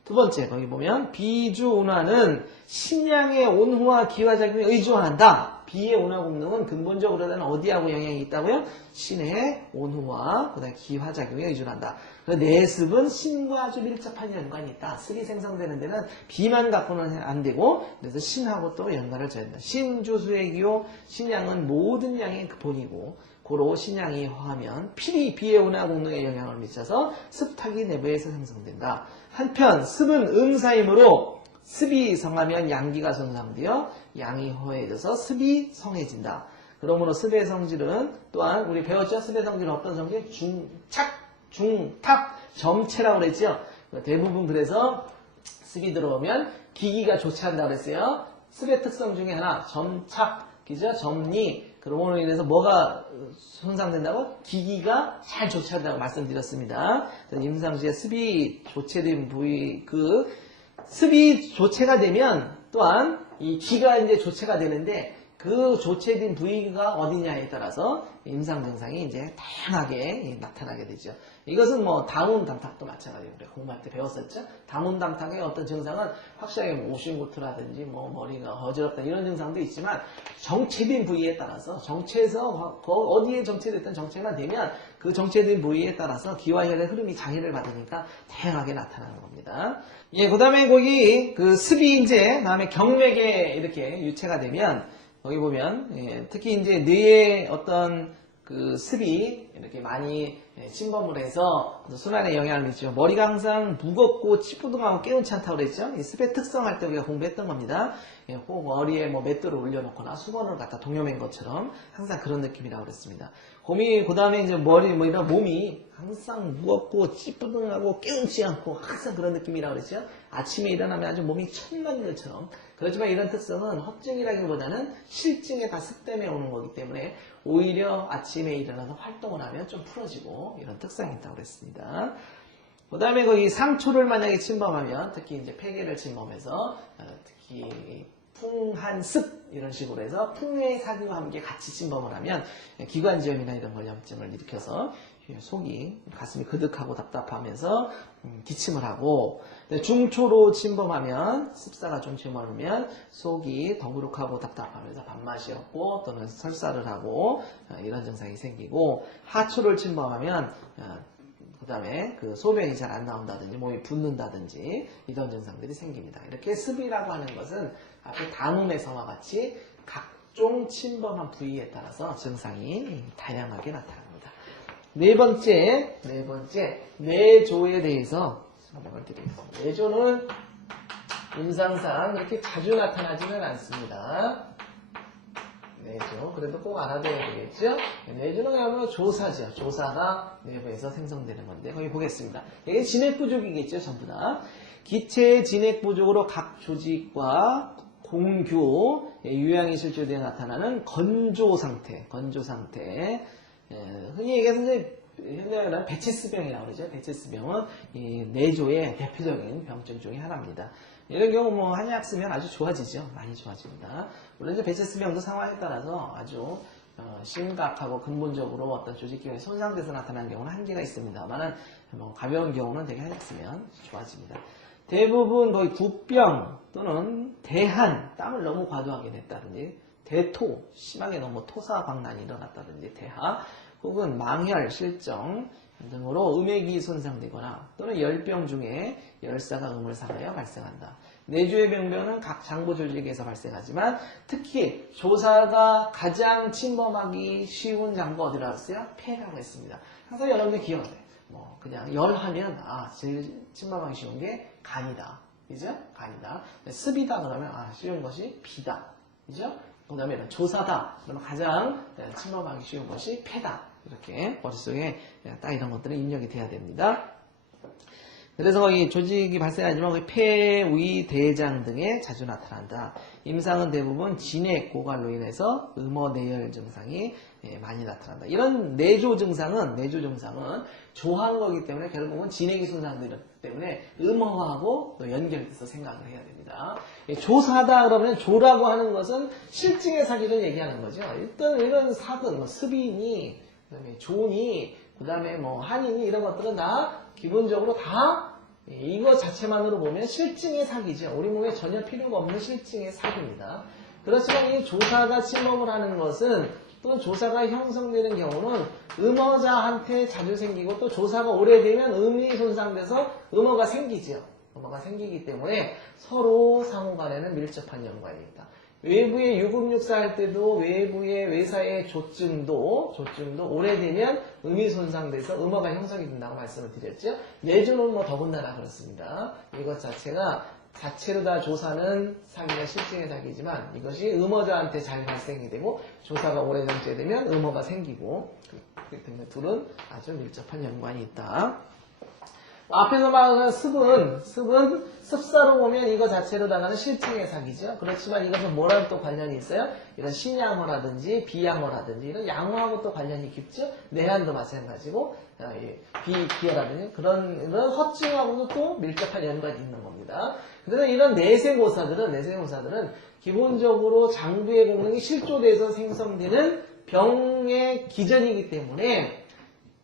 두 번째, 거기 보면 비주운하는 신양의 온후와 기화작용에 의존한다. 비의 온화 공능은 근본적으로는 어디하고 영향이 있다고요? 신의 온후와 그다음에 기화작용에 의존한다. 내습은 신과 아주 밀접한 연관이 있다. 습이 생성되는 데는 비만 갖고는 안 되고 그래서 신하고 또 연관을 져야 된다. 신주수의 기호, 신양은 모든 양의 본이고 고로 신양이 허하면 필히 비의 온화 공능에 영향을 미쳐서 습탁이 내부에서 생성된다. 한편 습은 음사이므로 습이 성하면 양기가 손상되어 양이 허해져서 습이 성해진다. 그러므로 습의 성질은 또한 우리 배웠죠? 습의 성질은 어떤 성질? 중착, 중탁, 점체라고 그랬죠? 대부분 그래서 습이 들어오면 기기가 조치한다고 그랬어요. 습의 특성 중에 하나 점착, 그죠? 점리. 그러므로 인해서 뭐가 손상된다고? 기기가 잘 조치한다고 말씀드렸습니다. 임상시에 습이 조체된 부위, 습이 조체가 되면 또한 이 기가 이제 조체가 되는데 그 조체된 부위가 어디냐에 따라서 임상 증상이 이제 다양하게 나타나게 되죠. 이것은 다운담탁도 마찬가지예요. 공부할 때 배웠었죠. 다운담탁의 어떤 증상은 확실하게 오신구트라든지 머리가 어지럽다 이런 증상도 있지만 정체된 부위에 따라서 정체에서 어디에 정체됐든 정체가 되면 그 정체된 부위에 따라서 기와 혈의 흐름이 장애를 받으니까 다양하게 나타나는 겁니다. 예, 그 다음에 거기 습이 이제 다음에 경맥에 이렇게 유체가 되면 여기 보면 특히 이제 뇌의 어떤 습이 이렇게 많이 침범을 해서 순환에 영향을 미치죠. 머리가 항상 무겁고 찌뿌둥하고 개운치 않다고 그랬죠. 이 습의 특성할 때 우리가 공부했던 겁니다. 꼭 머리에 맷돌을 올려놓거나 수건을 갖다 동여맨 것처럼 항상 그런 느낌이라고 그랬습니다. 그 다음에 이제 이런 몸이 항상 무겁고 찌뿌둥하고 깨운치 않고 항상 그런 느낌이라고 그랬죠. 아침에 일어나면 아주 몸이 천만일처럼. 그렇지만 이런 특성은 허증이라기보다는 실증에 다 습 때문에 오는 거기 때문에 오히려 아침에 일어나서 활동을 하면 좀 풀어지고 이런 특성이 있다고 그랬습니다. 그 다음에 거기 상초를 만약에 침범하면 특히 이제 폐계를 침범해서 특히 풍한습 이런 식으로 해서 풍의 사기와 함께 같이 침범을 하면 기관지염이나 이런 걸염증을 일으켜서 속이 가슴이 그득하고 답답하면서 기침을 하고 중초로 침범하면 습사가 좀 침범하면 속이 더부룩하고 답답하면서 밥맛이 없고 또는 설사를 하고 이런 증상이 생기고 하초를 침범하면 그 다음에 소변이 잘 안 나온다든지 몸이 붓는다든지 이런 증상들이 생깁니다. 이렇게 습이라고 하는 것은 앞에 담음에서와 같이 각종 침범한 부위에 따라서 증상이 다양하게 나타납니다. 네 번째 뇌조에 대해서 설명을 드리겠습니다. 뇌조는 임상상 그렇게 자주 나타나지는 않습니다. 뇌조, 그래도 꼭 알아둬야 되겠죠? 뇌조는 그야말로 조사죠. 조사가 뇌부에서 생성되는 건데, 거기 보겠습니다. 이게 진액 부족이겠죠, 전부 다. 기체의 진액 부족으로 각 조직과 공규, 유양이 실조되어 나타나는 건조 상태. 흔히 얘기해서 현대 말하는 베체스병이라고 그러죠. 베체스병은 이 뇌조의 대표적인 병증 중에 하나입니다. 이런 경우 한약 쓰면 아주 좋아지죠. 많이 좋아집니다. 물론 이제 베체스병도 상황에 따라서 아주 심각하고 근본적으로 어떤 조직기능이 손상돼서 나타나는 경우는 한계가 있습니다만은 가벼운 경우는 되게 한약 쓰면 좋아집니다. 대부분 거의 구병 또는 대한, 땀을 너무 과도하게 냈다든지 대토, 심하게 너무 토사광난이 일어났다든지 대하, 혹은 망혈, 실정 등으로 음액이 손상되거나 또는 열병 중에 열사가 음을 상하여 발생한다. 뇌조의 병변은 각 장부 조직에서 발생하지만 특히 조사가 가장 침범하기 쉬운 장부 어디라고 했어요? 폐라고 했습니다. 항상 여러분들 기억하세요. 그냥 열하면 제일 침범하기 쉬운 게 간이다. 그죠? 간이다. 습이다 그러면 쉬운 것이 비다. 그죠? 그 다음에 조사다. 그러면 가장 침범하기 쉬운 것이 폐다. 이렇게 머릿속에 딱 이런 것들은 입력이 돼야 됩니다. 그래서 거기 조직이 발생하지만 거기 폐, 위, 대장 등에 자주 나타난다. 임상은 대부분 진액 고갈로 인해서 음어 내열 증상이 많이 나타난다. 이런 내조 증상은 조한 거기 때문에 결국은 진액이 손상되기 때문에 음어하고 또 연결돼서 생각을 해야 됩니다. 조사다 그러면 조라고 하는 것은 실증의 사기를 얘기하는 거죠. 일단 이런 사근, 뭐 습인이, 그다음에 조니, 그다음에 뭐 한인이 이런 것들은 다 기본적으로 다 이거 자체만으로 보면 실증의 사기죠. 우리 몸에 전혀 필요가 없는 실증의 사기입니다. 그렇지만 이 조사가 침범을 하는 것은 또는 조사가 형성되는 경우는 음어자한테 자주 생기고 또 조사가 오래되면 음이 손상돼서 음어가 생기죠. 음어가 생기기 때문에 서로 상호 간에는 밀접한 연관이 있다. 외부의 유급육사 할 때도 외부의 외사의 조증도 오래되면 음이 손상돼서 음어가 형성이 된다고 말씀을 드렸죠. 내주는 뭐 더군다나 그렇습니다. 이것 자체가 자체로 다 조사는 사기가 실증의 사기지만 이것이 음어자한테 잘 발생이 되고 조사가 오래전제되면 음어가 생기고 그렇기 때문에 둘은 아주 밀접한 연관이 있다. 앞에서 말하는 습은 습사로 보면 이거 자체로 나가는 실증의 사기죠. 그렇지만 이것은 뭐랑 또 관련이 있어요? 이런 신양어라든지 비양어라든지 이런 양어하고 또 관련이 깊죠. 내한도 마찬가지고 비기어라든지 그런 허증하고도 또 밀접한 연관이 있는 겁니다. 그래서 이런 내세고사들은 기본적으로 장부의功能이 실조돼서 생성되는 병의 기전이기 때문에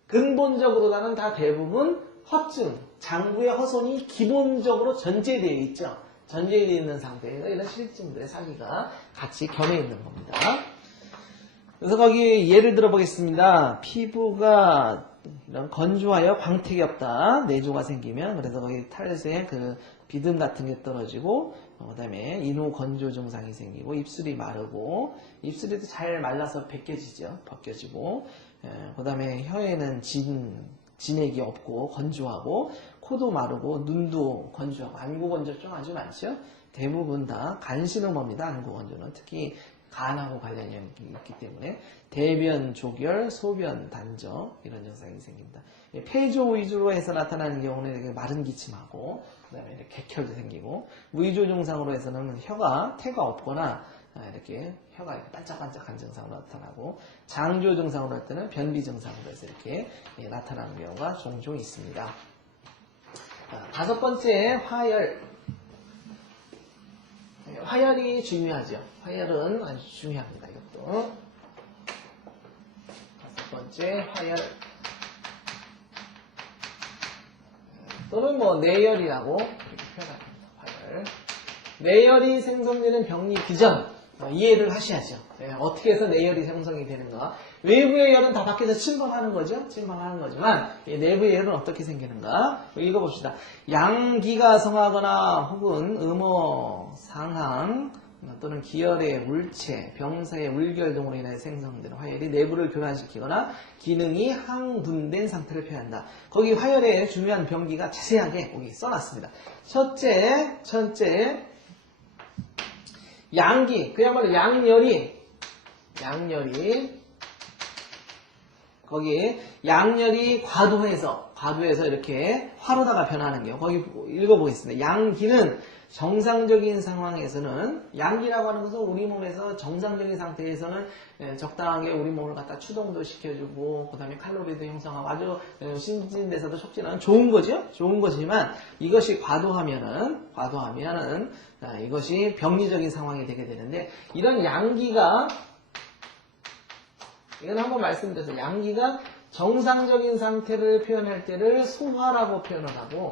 근본적으로는 다 대부분 허증, 장부의 허손이 기본적으로 전제되어 있죠. 전제되어 있는 상태에서 이런 실증들의 사기가 같이 겸해 있는 겁니다. 그래서 거기 예를 들어 보겠습니다. 피부가 이런 건조하여 광택이 없다. 내조가 생기면 그래서 거기 탈수에 그 비듬 같은 게 떨어지고 그 다음에 인후 건조 증상이 생기고 입술이 마르고 입술이 잘 말라서 벗겨지고 그 다음에 혀에는 진액이 없고 건조하고 코도 마르고 눈도 건조하고 안구건조증 아주 많죠. 대부분 다 간신음어입니다. 안구건조는 특히 간하고 관련이 있기 때문에 대변 조결, 소변 단적 이런 증상이 생깁니다. 폐조 위주로 해서 나타나는 경우는 마른 기침하고 그다음에 이렇게 객혈도 생기고 위조 증상으로 해서는 태가 없거나 이렇게 혀가 이렇게 반짝반짝한 증상으로 나타나고 장조 증상으로 할 때는 변비 증상으로 해서 이렇게 나타나는 경우가 종종 있습니다. 다섯 번째 화열이 중요하죠. 화열은 아주 중요합니다. 이것도 다섯 번째 화열 또는 뭐 내열이라고 이렇게 표현합니다. 화열 내열이 생성되는 병리 기전 이해를 하셔야죠. 어떻게 해서 내열이 생성이 되는가. 외부의 열은 다 밖에서 침범하는 거죠. 침범하는 거지만 내부의 열은 어떻게 생기는가. 읽어봅시다. 양기가 성하거나 혹은 음어, 상항 또는 기혈의 물체, 병사의 물결 등으로 인해 생성되는 화열이 내부를 교란시키거나 기능이 항분된 상태를 표현한다. 거기 화열의 중요한 병기가 자세하게 거기 써놨습니다. 첫째 양기, 그야말로 양열이 거기 양열이 과도해서 이렇게 화로다가 변하는 경우 거기 읽어보겠습니다. 양기는 정상적인 상황에서는 양기라고 하는 것은 우리 몸에서 정상적인 상태에서는 적당하게 우리 몸을 갖다 추동도 시켜주고 그 다음에 칼로리도 형성하고 아주 신진대사도 촉진하는 좋은 거죠. 좋은 거지만 이것이 과도하면은 이것이 병리적인 상황이 되게 되는데 이런 양기가 이건 한번 말씀드려서 양기가 정상적인 상태를 표현할 때를 소화라고 표현을 하고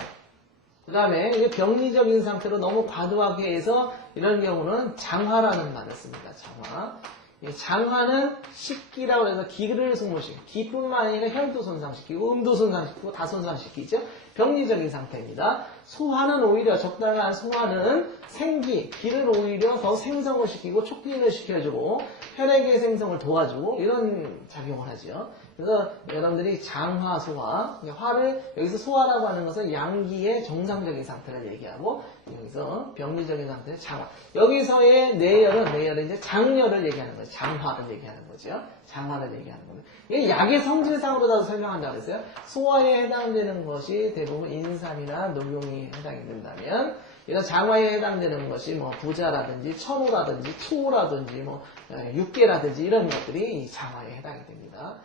그 다음에 이게 병리적인 상태로 너무 과도하게 해서 이런 경우는 장화라는 말을 씁니다. 장화는 식기라고 해서 기를 소모시키고 기뿐만 아니라 혈도 손상시키고 음도 손상시키고 다 손상시키죠. 병리적인 상태입니다. 소화는 오히려 적당한 소화는 생기, 기를 오히려 더 생성을 시키고 촉진을 시켜주고 혈액의 생성을 도와주고 이런 작용을 하죠. 그래서 여러분들이 장화, 소화, 화를 여기서 소화라고 하는 것은 양기의 정상적인 상태를 얘기하고 여기서 병리적인 상태는 장화. 여기서의 내열은 이제 장열을 얘기하는 거죠. 장화를 얘기하는 거죠. 장화를 얘기하는 거죠. 이게 약의 성질상으로도 설명한다고 했어요. 소화에 해당되는 것이 대부분 인삼이나 녹용이 해당이 된다면 이런 장화에 해당되는 것이 뭐 부자라든지 천호라든지 투호라든지 뭐 육계라든지 이런 것들이 장화에 해당이 됩니다.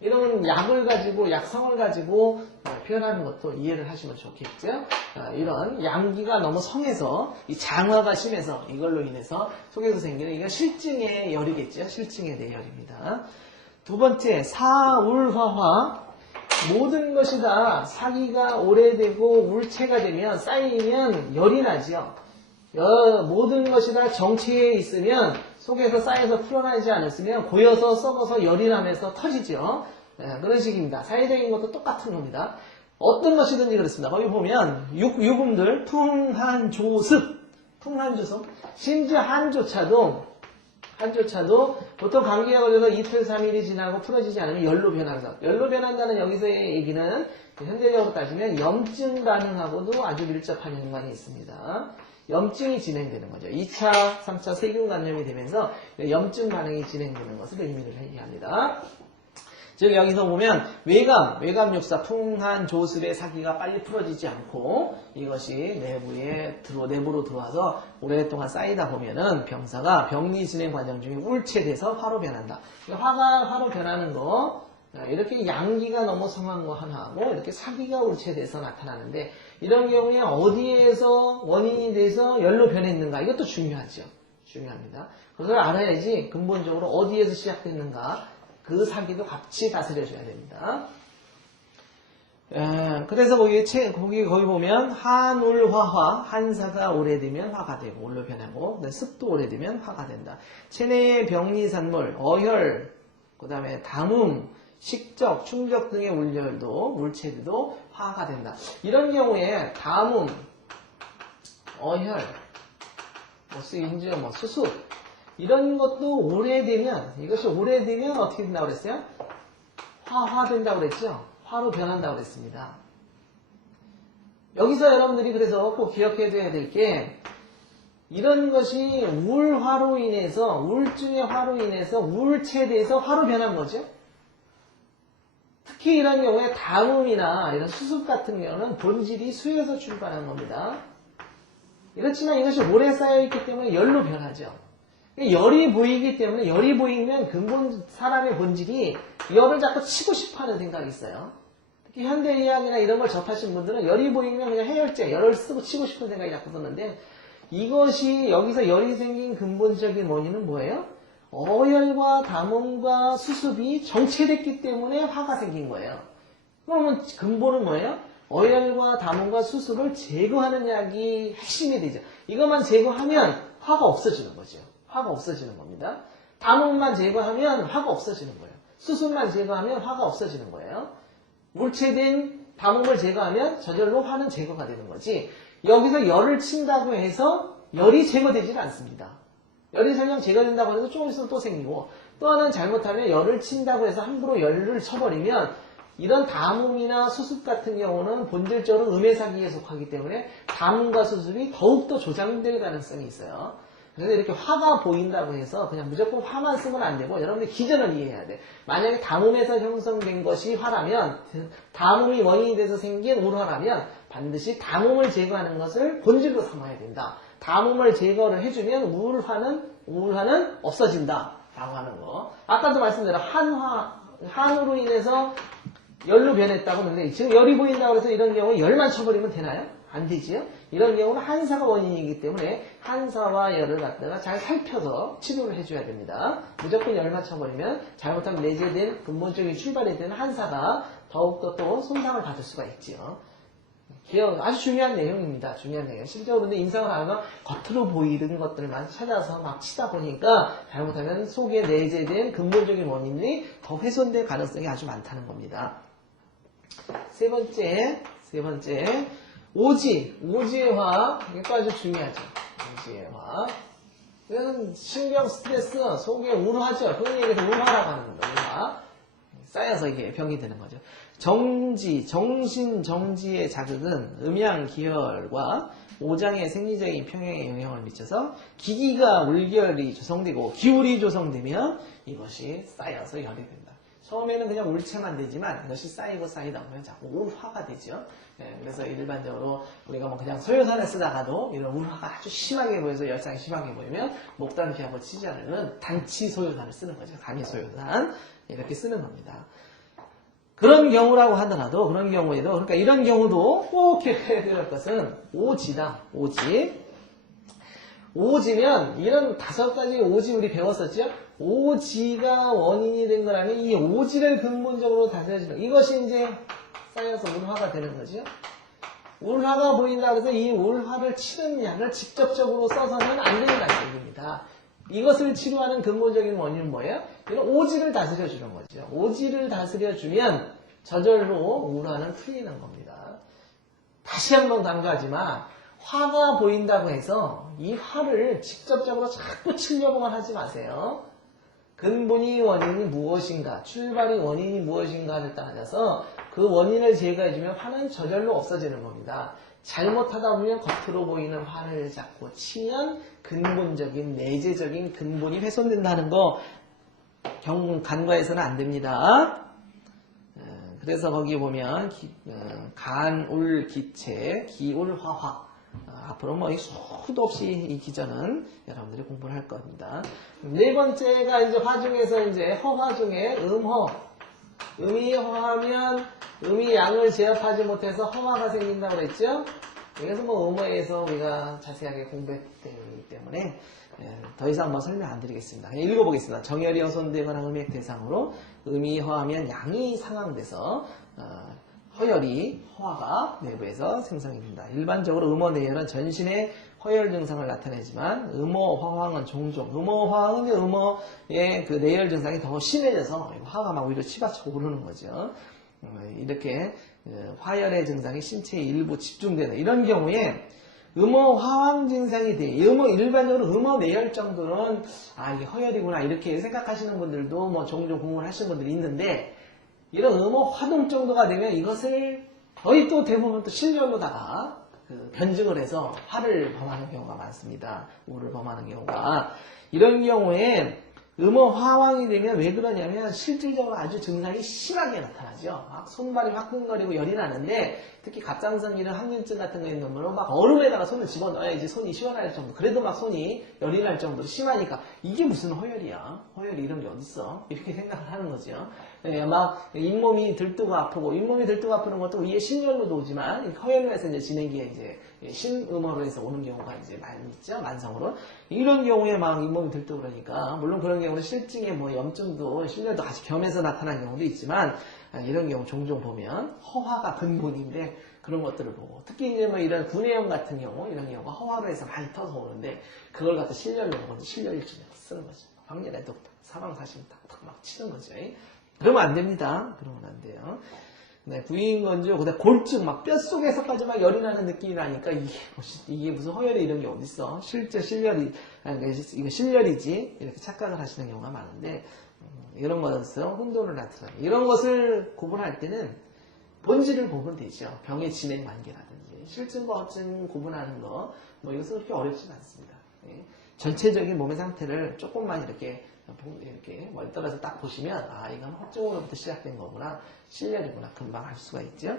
이런 약을 가지고 약성을 가지고 표현하는 것도 이해를 하시면 좋겠죠. 이런 양기가 너무 성해서 이 장화가 심해서 이걸로 인해서 속에서 생기는 이건 실증의 열이겠죠. 실증의 내열입니다. 두 번째 사울화화. 모든 것이 다 사기가 오래되고 울체가 되면 쌓이면 열이 나죠. 모든 것이 다 정체에 있으면 속에서 쌓여서 풀어나지 않았으면 고여서 썩어서 열이 나면서 터지죠. 그런 식입니다. 사회적인 것도 똑같은 겁니다. 어떤 것이든지 그렇습니다. 거기 보면 유금들 풍한조습, 풍한조습, 심지어 한조차도 보통 감기가 걸려서 이틀, 3일이 지나고 풀어지지 않으면 열로 변한다. 열로 변한다는 여기서의 얘기는 현대적으로 따지면 염증 반응하고도 아주 밀접한 연관이 있습니다. 염증이 진행되는 거죠. 2차, 3차 세균 감염이 되면서 염증 반응이 진행되는 것을 의미를 합니다. 즉 여기서 보면 외감 욕사 풍한 조습의 사기가 빨리 풀어지지 않고 이것이 내부로 들어와서 오랫동안 쌓이다 보면은 병사가 병리 진행 과정 중에 울체돼서 화로 변한다. 화가 화로 변하는 거 이렇게 양기가 너무 성한 거 하나하고 이렇게 사기가 울체돼서 나타나는데 이런 경우에 어디에서 원인이 돼서 열로 변했는가 이것도 중요하죠. 중요합니다. 그걸 알아야지 근본적으로 어디에서 시작됐는가 그 사기도 같이 다스려줘야 됩니다. 그래서 거기 보면 한울화화, 한사가 오래되면 화가 되고 올로 변하고 습도 오래되면 화가 된다. 체내의 병리산물, 어혈, 그 다음에 담음, 식적, 충적 등의 물체들도 화가 된다. 이런 경우에 담음, 어혈, 수습 이런 것도 이것이 오래되면 어떻게 된다고 그랬어요? 화된다고 그랬죠? 화로 변한다고 그랬습니다. 여기서 여러분들이 그래서 꼭 기억해둬야 될 게 이런 것이 울화로 인해서 울증의 화로 인해서 울체돼서 화로 변한 거죠. 특히 이런 경우에 담음이나 이런 수습 같은 경우는 본질이 수에서 출발한 겁니다. 이렇지만 이것이 오래 쌓여있기 때문에 열로 변하죠. 열이 보이기 때문에 열이 보이면 근본 사람의 본질이 열을 자꾸 치고 싶어하는 생각이 있어요. 특히 현대의학이나 이런 걸 접하신 분들은 열이 보이면 그냥 해열제, 열을 쓰고 치고 싶은 생각이 자꾸 드는데 이것이 여기서 열이 생긴 근본적인 원인은 뭐예요? 어혈과 담음과 수습이 정체됐기 때문에 화가 생긴 거예요. 그러면 근본은 뭐예요? 어혈과 담음과 수습을 제거하는 약이 핵심이 되죠. 이것만 제거하면 화가 없어지는 거죠. 화가 없어지는 겁니다. 담음만 제거하면 화가 없어지는 거예요. 수습만 제거하면 화가 없어지는 거예요. 물체된 담음을 제거하면 저절로 화는 제거가 되는 거지. 여기서 열을 친다고 해서 열이 제거되지는 않습니다. 열이 설령 제거된다고 해서 조금 있으면 또 생기고 또 하나는 잘못하면 열을 친다고 해서 함부로 열을 쳐버리면 이런 담음이나 수습 같은 경우는 본질적으로 음해사기에 속하기 때문에 담음과 수습이 더욱더 조장될 가능성이 있어요. 그래서 이렇게 화가 보인다고 해서 그냥 무조건 화만 쓰면 안 되고 여러분들 기전을 이해해야 돼. 만약에 담음에서 형성된 것이 화라면 담음이 원인이 돼서 생긴 울화라면 반드시 담음을 제거하는 것을 본질로 삼아야 된다. 담음을 제거를 해주면 울화는 없어진다 라고 하는 거. 아까도 말씀드린 한으로 인해서 열로 변했다고 하는데 지금 열이 보인다고 해서 이런 경우에 열만 쳐버리면 되나요? 안 되지요? 이런 경우는 한사가 원인이기 때문에 한사와 열을 갖다가 잘 살펴서 치료를 해줘야 됩니다. 무조건 열만 쳐버리면 잘못하면 내재된 근본적인 출발이 되는 한사가 더욱더 또 손상을 받을 수가 있지요. 아주 중요한 내용입니다. 중요한 내용. 실제로 근데 임상을 하면 겉으로 보이는 것들만 찾아서 막 치다 보니까 잘못하면 속에 내재된 근본적인 원인이 더 훼손될 가능성이 아주 많다는 겁니다. 세 번째, 오지의 화학, 이것도 아주 중요하죠. 오지의 화학. 이건 신경 스트레스, 속에 우울하죠. 흔히 얘기해서 우울하라고 하는 겁니다. 우울하. 쌓여서 이게 병이 되는 거죠. 정지의 자극은 음양 기혈과 오장의 생리적인 평형에 영향을 미쳐서 기기가 울결이 조성되고 기울이 조성되면 이것이 쌓여서 열이 된다. 처음에는 그냥 울체만 되지만 이것이 쌓이고 쌓이다 보면 자꾸 울화가 되죠. 그래서 일반적으로 우리가 뭐 그냥 소요산을 쓰다가도 이런 울화가 아주 심하게 보여서 열상이 심하게 보이면 목단피하고 치자는 단치 소요산을 쓰는 거죠. 단위 소요산 이렇게 쓰는 겁니다. 그런 경우라고 하더라도 그런 경우에도 그러니까 이런 경우도 꼭 기억해야 될 것은 오지다. 오지면 이런 5가지 오지 우리 배웠었죠? 오지가 원인이 된 거라면 이 오지를 근본적으로 다스려주는 이것이 이제 쌓여서 울화가 되는 거죠. 울화가 보인다 그래서 이 울화를 치는 약을 직접적으로 써서는 안 된다는 얘기입니다. 이것을 치료하는 근본적인 원인은 뭐예요? 이런 오지를 다스려주는 거죠. 오지를 다스려주면 저절로 울화는 풀리는 겁니다. 다시 한번 강조하지만 화가 보인다고 해서 이 화를 직접적으로 자꾸 치려고만 하지 마세요. 근본이 원인이 무엇인가, 출발이 원인이 무엇인가를 따져서 그 원인을 제거해주면 화는 저절로 없어지는 겁니다. 잘못하다 보면 겉으로 보이는 화를 자꾸 치면 근본적인 내재적인 근본이 훼손된다는 거 간과해서는 안 됩니다. 그래서 거기 보면 간울기체, 기울화화 앞으로 뭐 수도 없이 이 기전은 여러분들이 공부를 할 겁니다. 네 번째가 이제 화 중에서 이제 허화 중에 음허. 음이 허하면 음이 양을 제압하지 못해서 허화가 생긴다고 그랬죠? 여기서 뭐 음어에서 우리가 자세하게 공부했기 때문에 더 이상 뭐 설명 안 드리겠습니다. 그냥 읽어보겠습니다. 정열이 훼손되거나 음액 대상으로 음이 허하면 양이 상황돼서 허열이 허화가 내부에서 생성이 됩니다. 일반적으로 음어 내열은 전신의 허열 증상을 나타내지만 음어 화황은 종종 음어 화황은 음어의 그 내열 증상이 더 심해져서 화가 막 오히려 치받쳐 오르는 거죠. 이렇게 화열의 증상이 신체의 일부 집중되는 이런 경우에 음어 화황 증상이 돼. 일반적으로 음어 내열 정도는 이게 허열이구나 이렇게 생각하시는 분들도 뭐 종종 공부를 하시는 분들이 있는데 이런 음어 화동 정도가 되면 이것을 거의 또 대부분 또 실열로다가 변증을 해서 화를 범하는 경우가 많습니다. 우를 범하는 경우가. 이런 경우에 음어 화황이 되면 왜 그러냐면 실질적으로 아주 증상이 심하게 나타나죠. 막 손발이 화끈거리고 열이 나는데 특히 갑상선 이런 항균증 같은 거 있는 분은 막 얼음에다가 손을 집어넣어야지 손이 시원할 정도. 그래도 막 손이 열이 날 정도로 심하니까 이게 무슨 허열이야. 허열이 이런 게 어딨어. 이렇게 생각을 하는 거죠. 막 잇몸이 들뜨고 아프고 잇몸이 들뜨고 아프는 것도 위에 신열로도 오지만 허열로 해서 이제 진행기에 이제 신음어로 해서 오는 경우가 이제 많이 있죠. 만성으로. 이런 경우에 막 잇몸이 들뜨고 그러니까 물론 그런 경우는 실증에 뭐 염증도 신열도 같이 겸해서 나타나는 경우도 있지만 이런 경우 종종 보면 허화가 근본인데 그런 것들을 보고 특히 이제 뭐 이런 구내염 같은 경우 이런 경우가 허화로 해서 많이 터서 오는데 그걸 갖다 실열로 보고 실열일주일 쓰는 거죠. 황열에도 사방사신 탁탁 막 치는 거죠. 그러면 안 됩니다. 그러면 안 돼요. 네, 부인건조, 그다음 골증, 막 뼛속에서까지 막 열이 나는 느낌이 나니까 이게 무슨 허열이 이런 게 어딨어? 실제 실열이, 이거 실열이지? 이렇게 착각을 하시는 경우가 많은데, 이런 것에서 혼돈을 나타나요. 이런 것을 구분할 때는 본질을 보면 되죠. 병의 진행 관계라든지, 실증과 허증 구분하는 거, 뭐 이것은 그렇게 어렵진 않습니다. 전체적인 몸의 상태를 조금만 이렇게 멀떨어서 딱 보시면 이건 허증으로부터 시작된 거구나 실열이구나 금방 알 수가 있죠.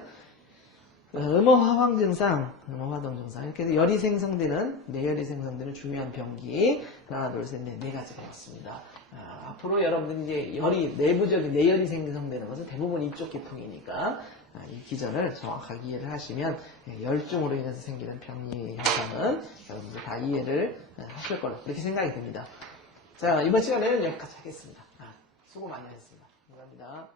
음어 화황 증상, 음어 화동 증상 이렇게 해서 열이 생성되는 내열이 생성되는 중요한 병기 하나 둘 셋 넷 네 가지가 있습니다. 앞으로 여러분들 이제 열이 내부적인 내열이 생성되는 것은 대부분 이쪽 계통이니까 이 기전을 정확하게 이해를 하시면 열중으로 인해서 생기는 병리 현상은 여러분들 다 이해를 하실 거로 그렇게 생각이 듭니다. 자, 이번 시간에는 여기까지 하겠습니다. 수고 많이 하셨습니다. 감사합니다.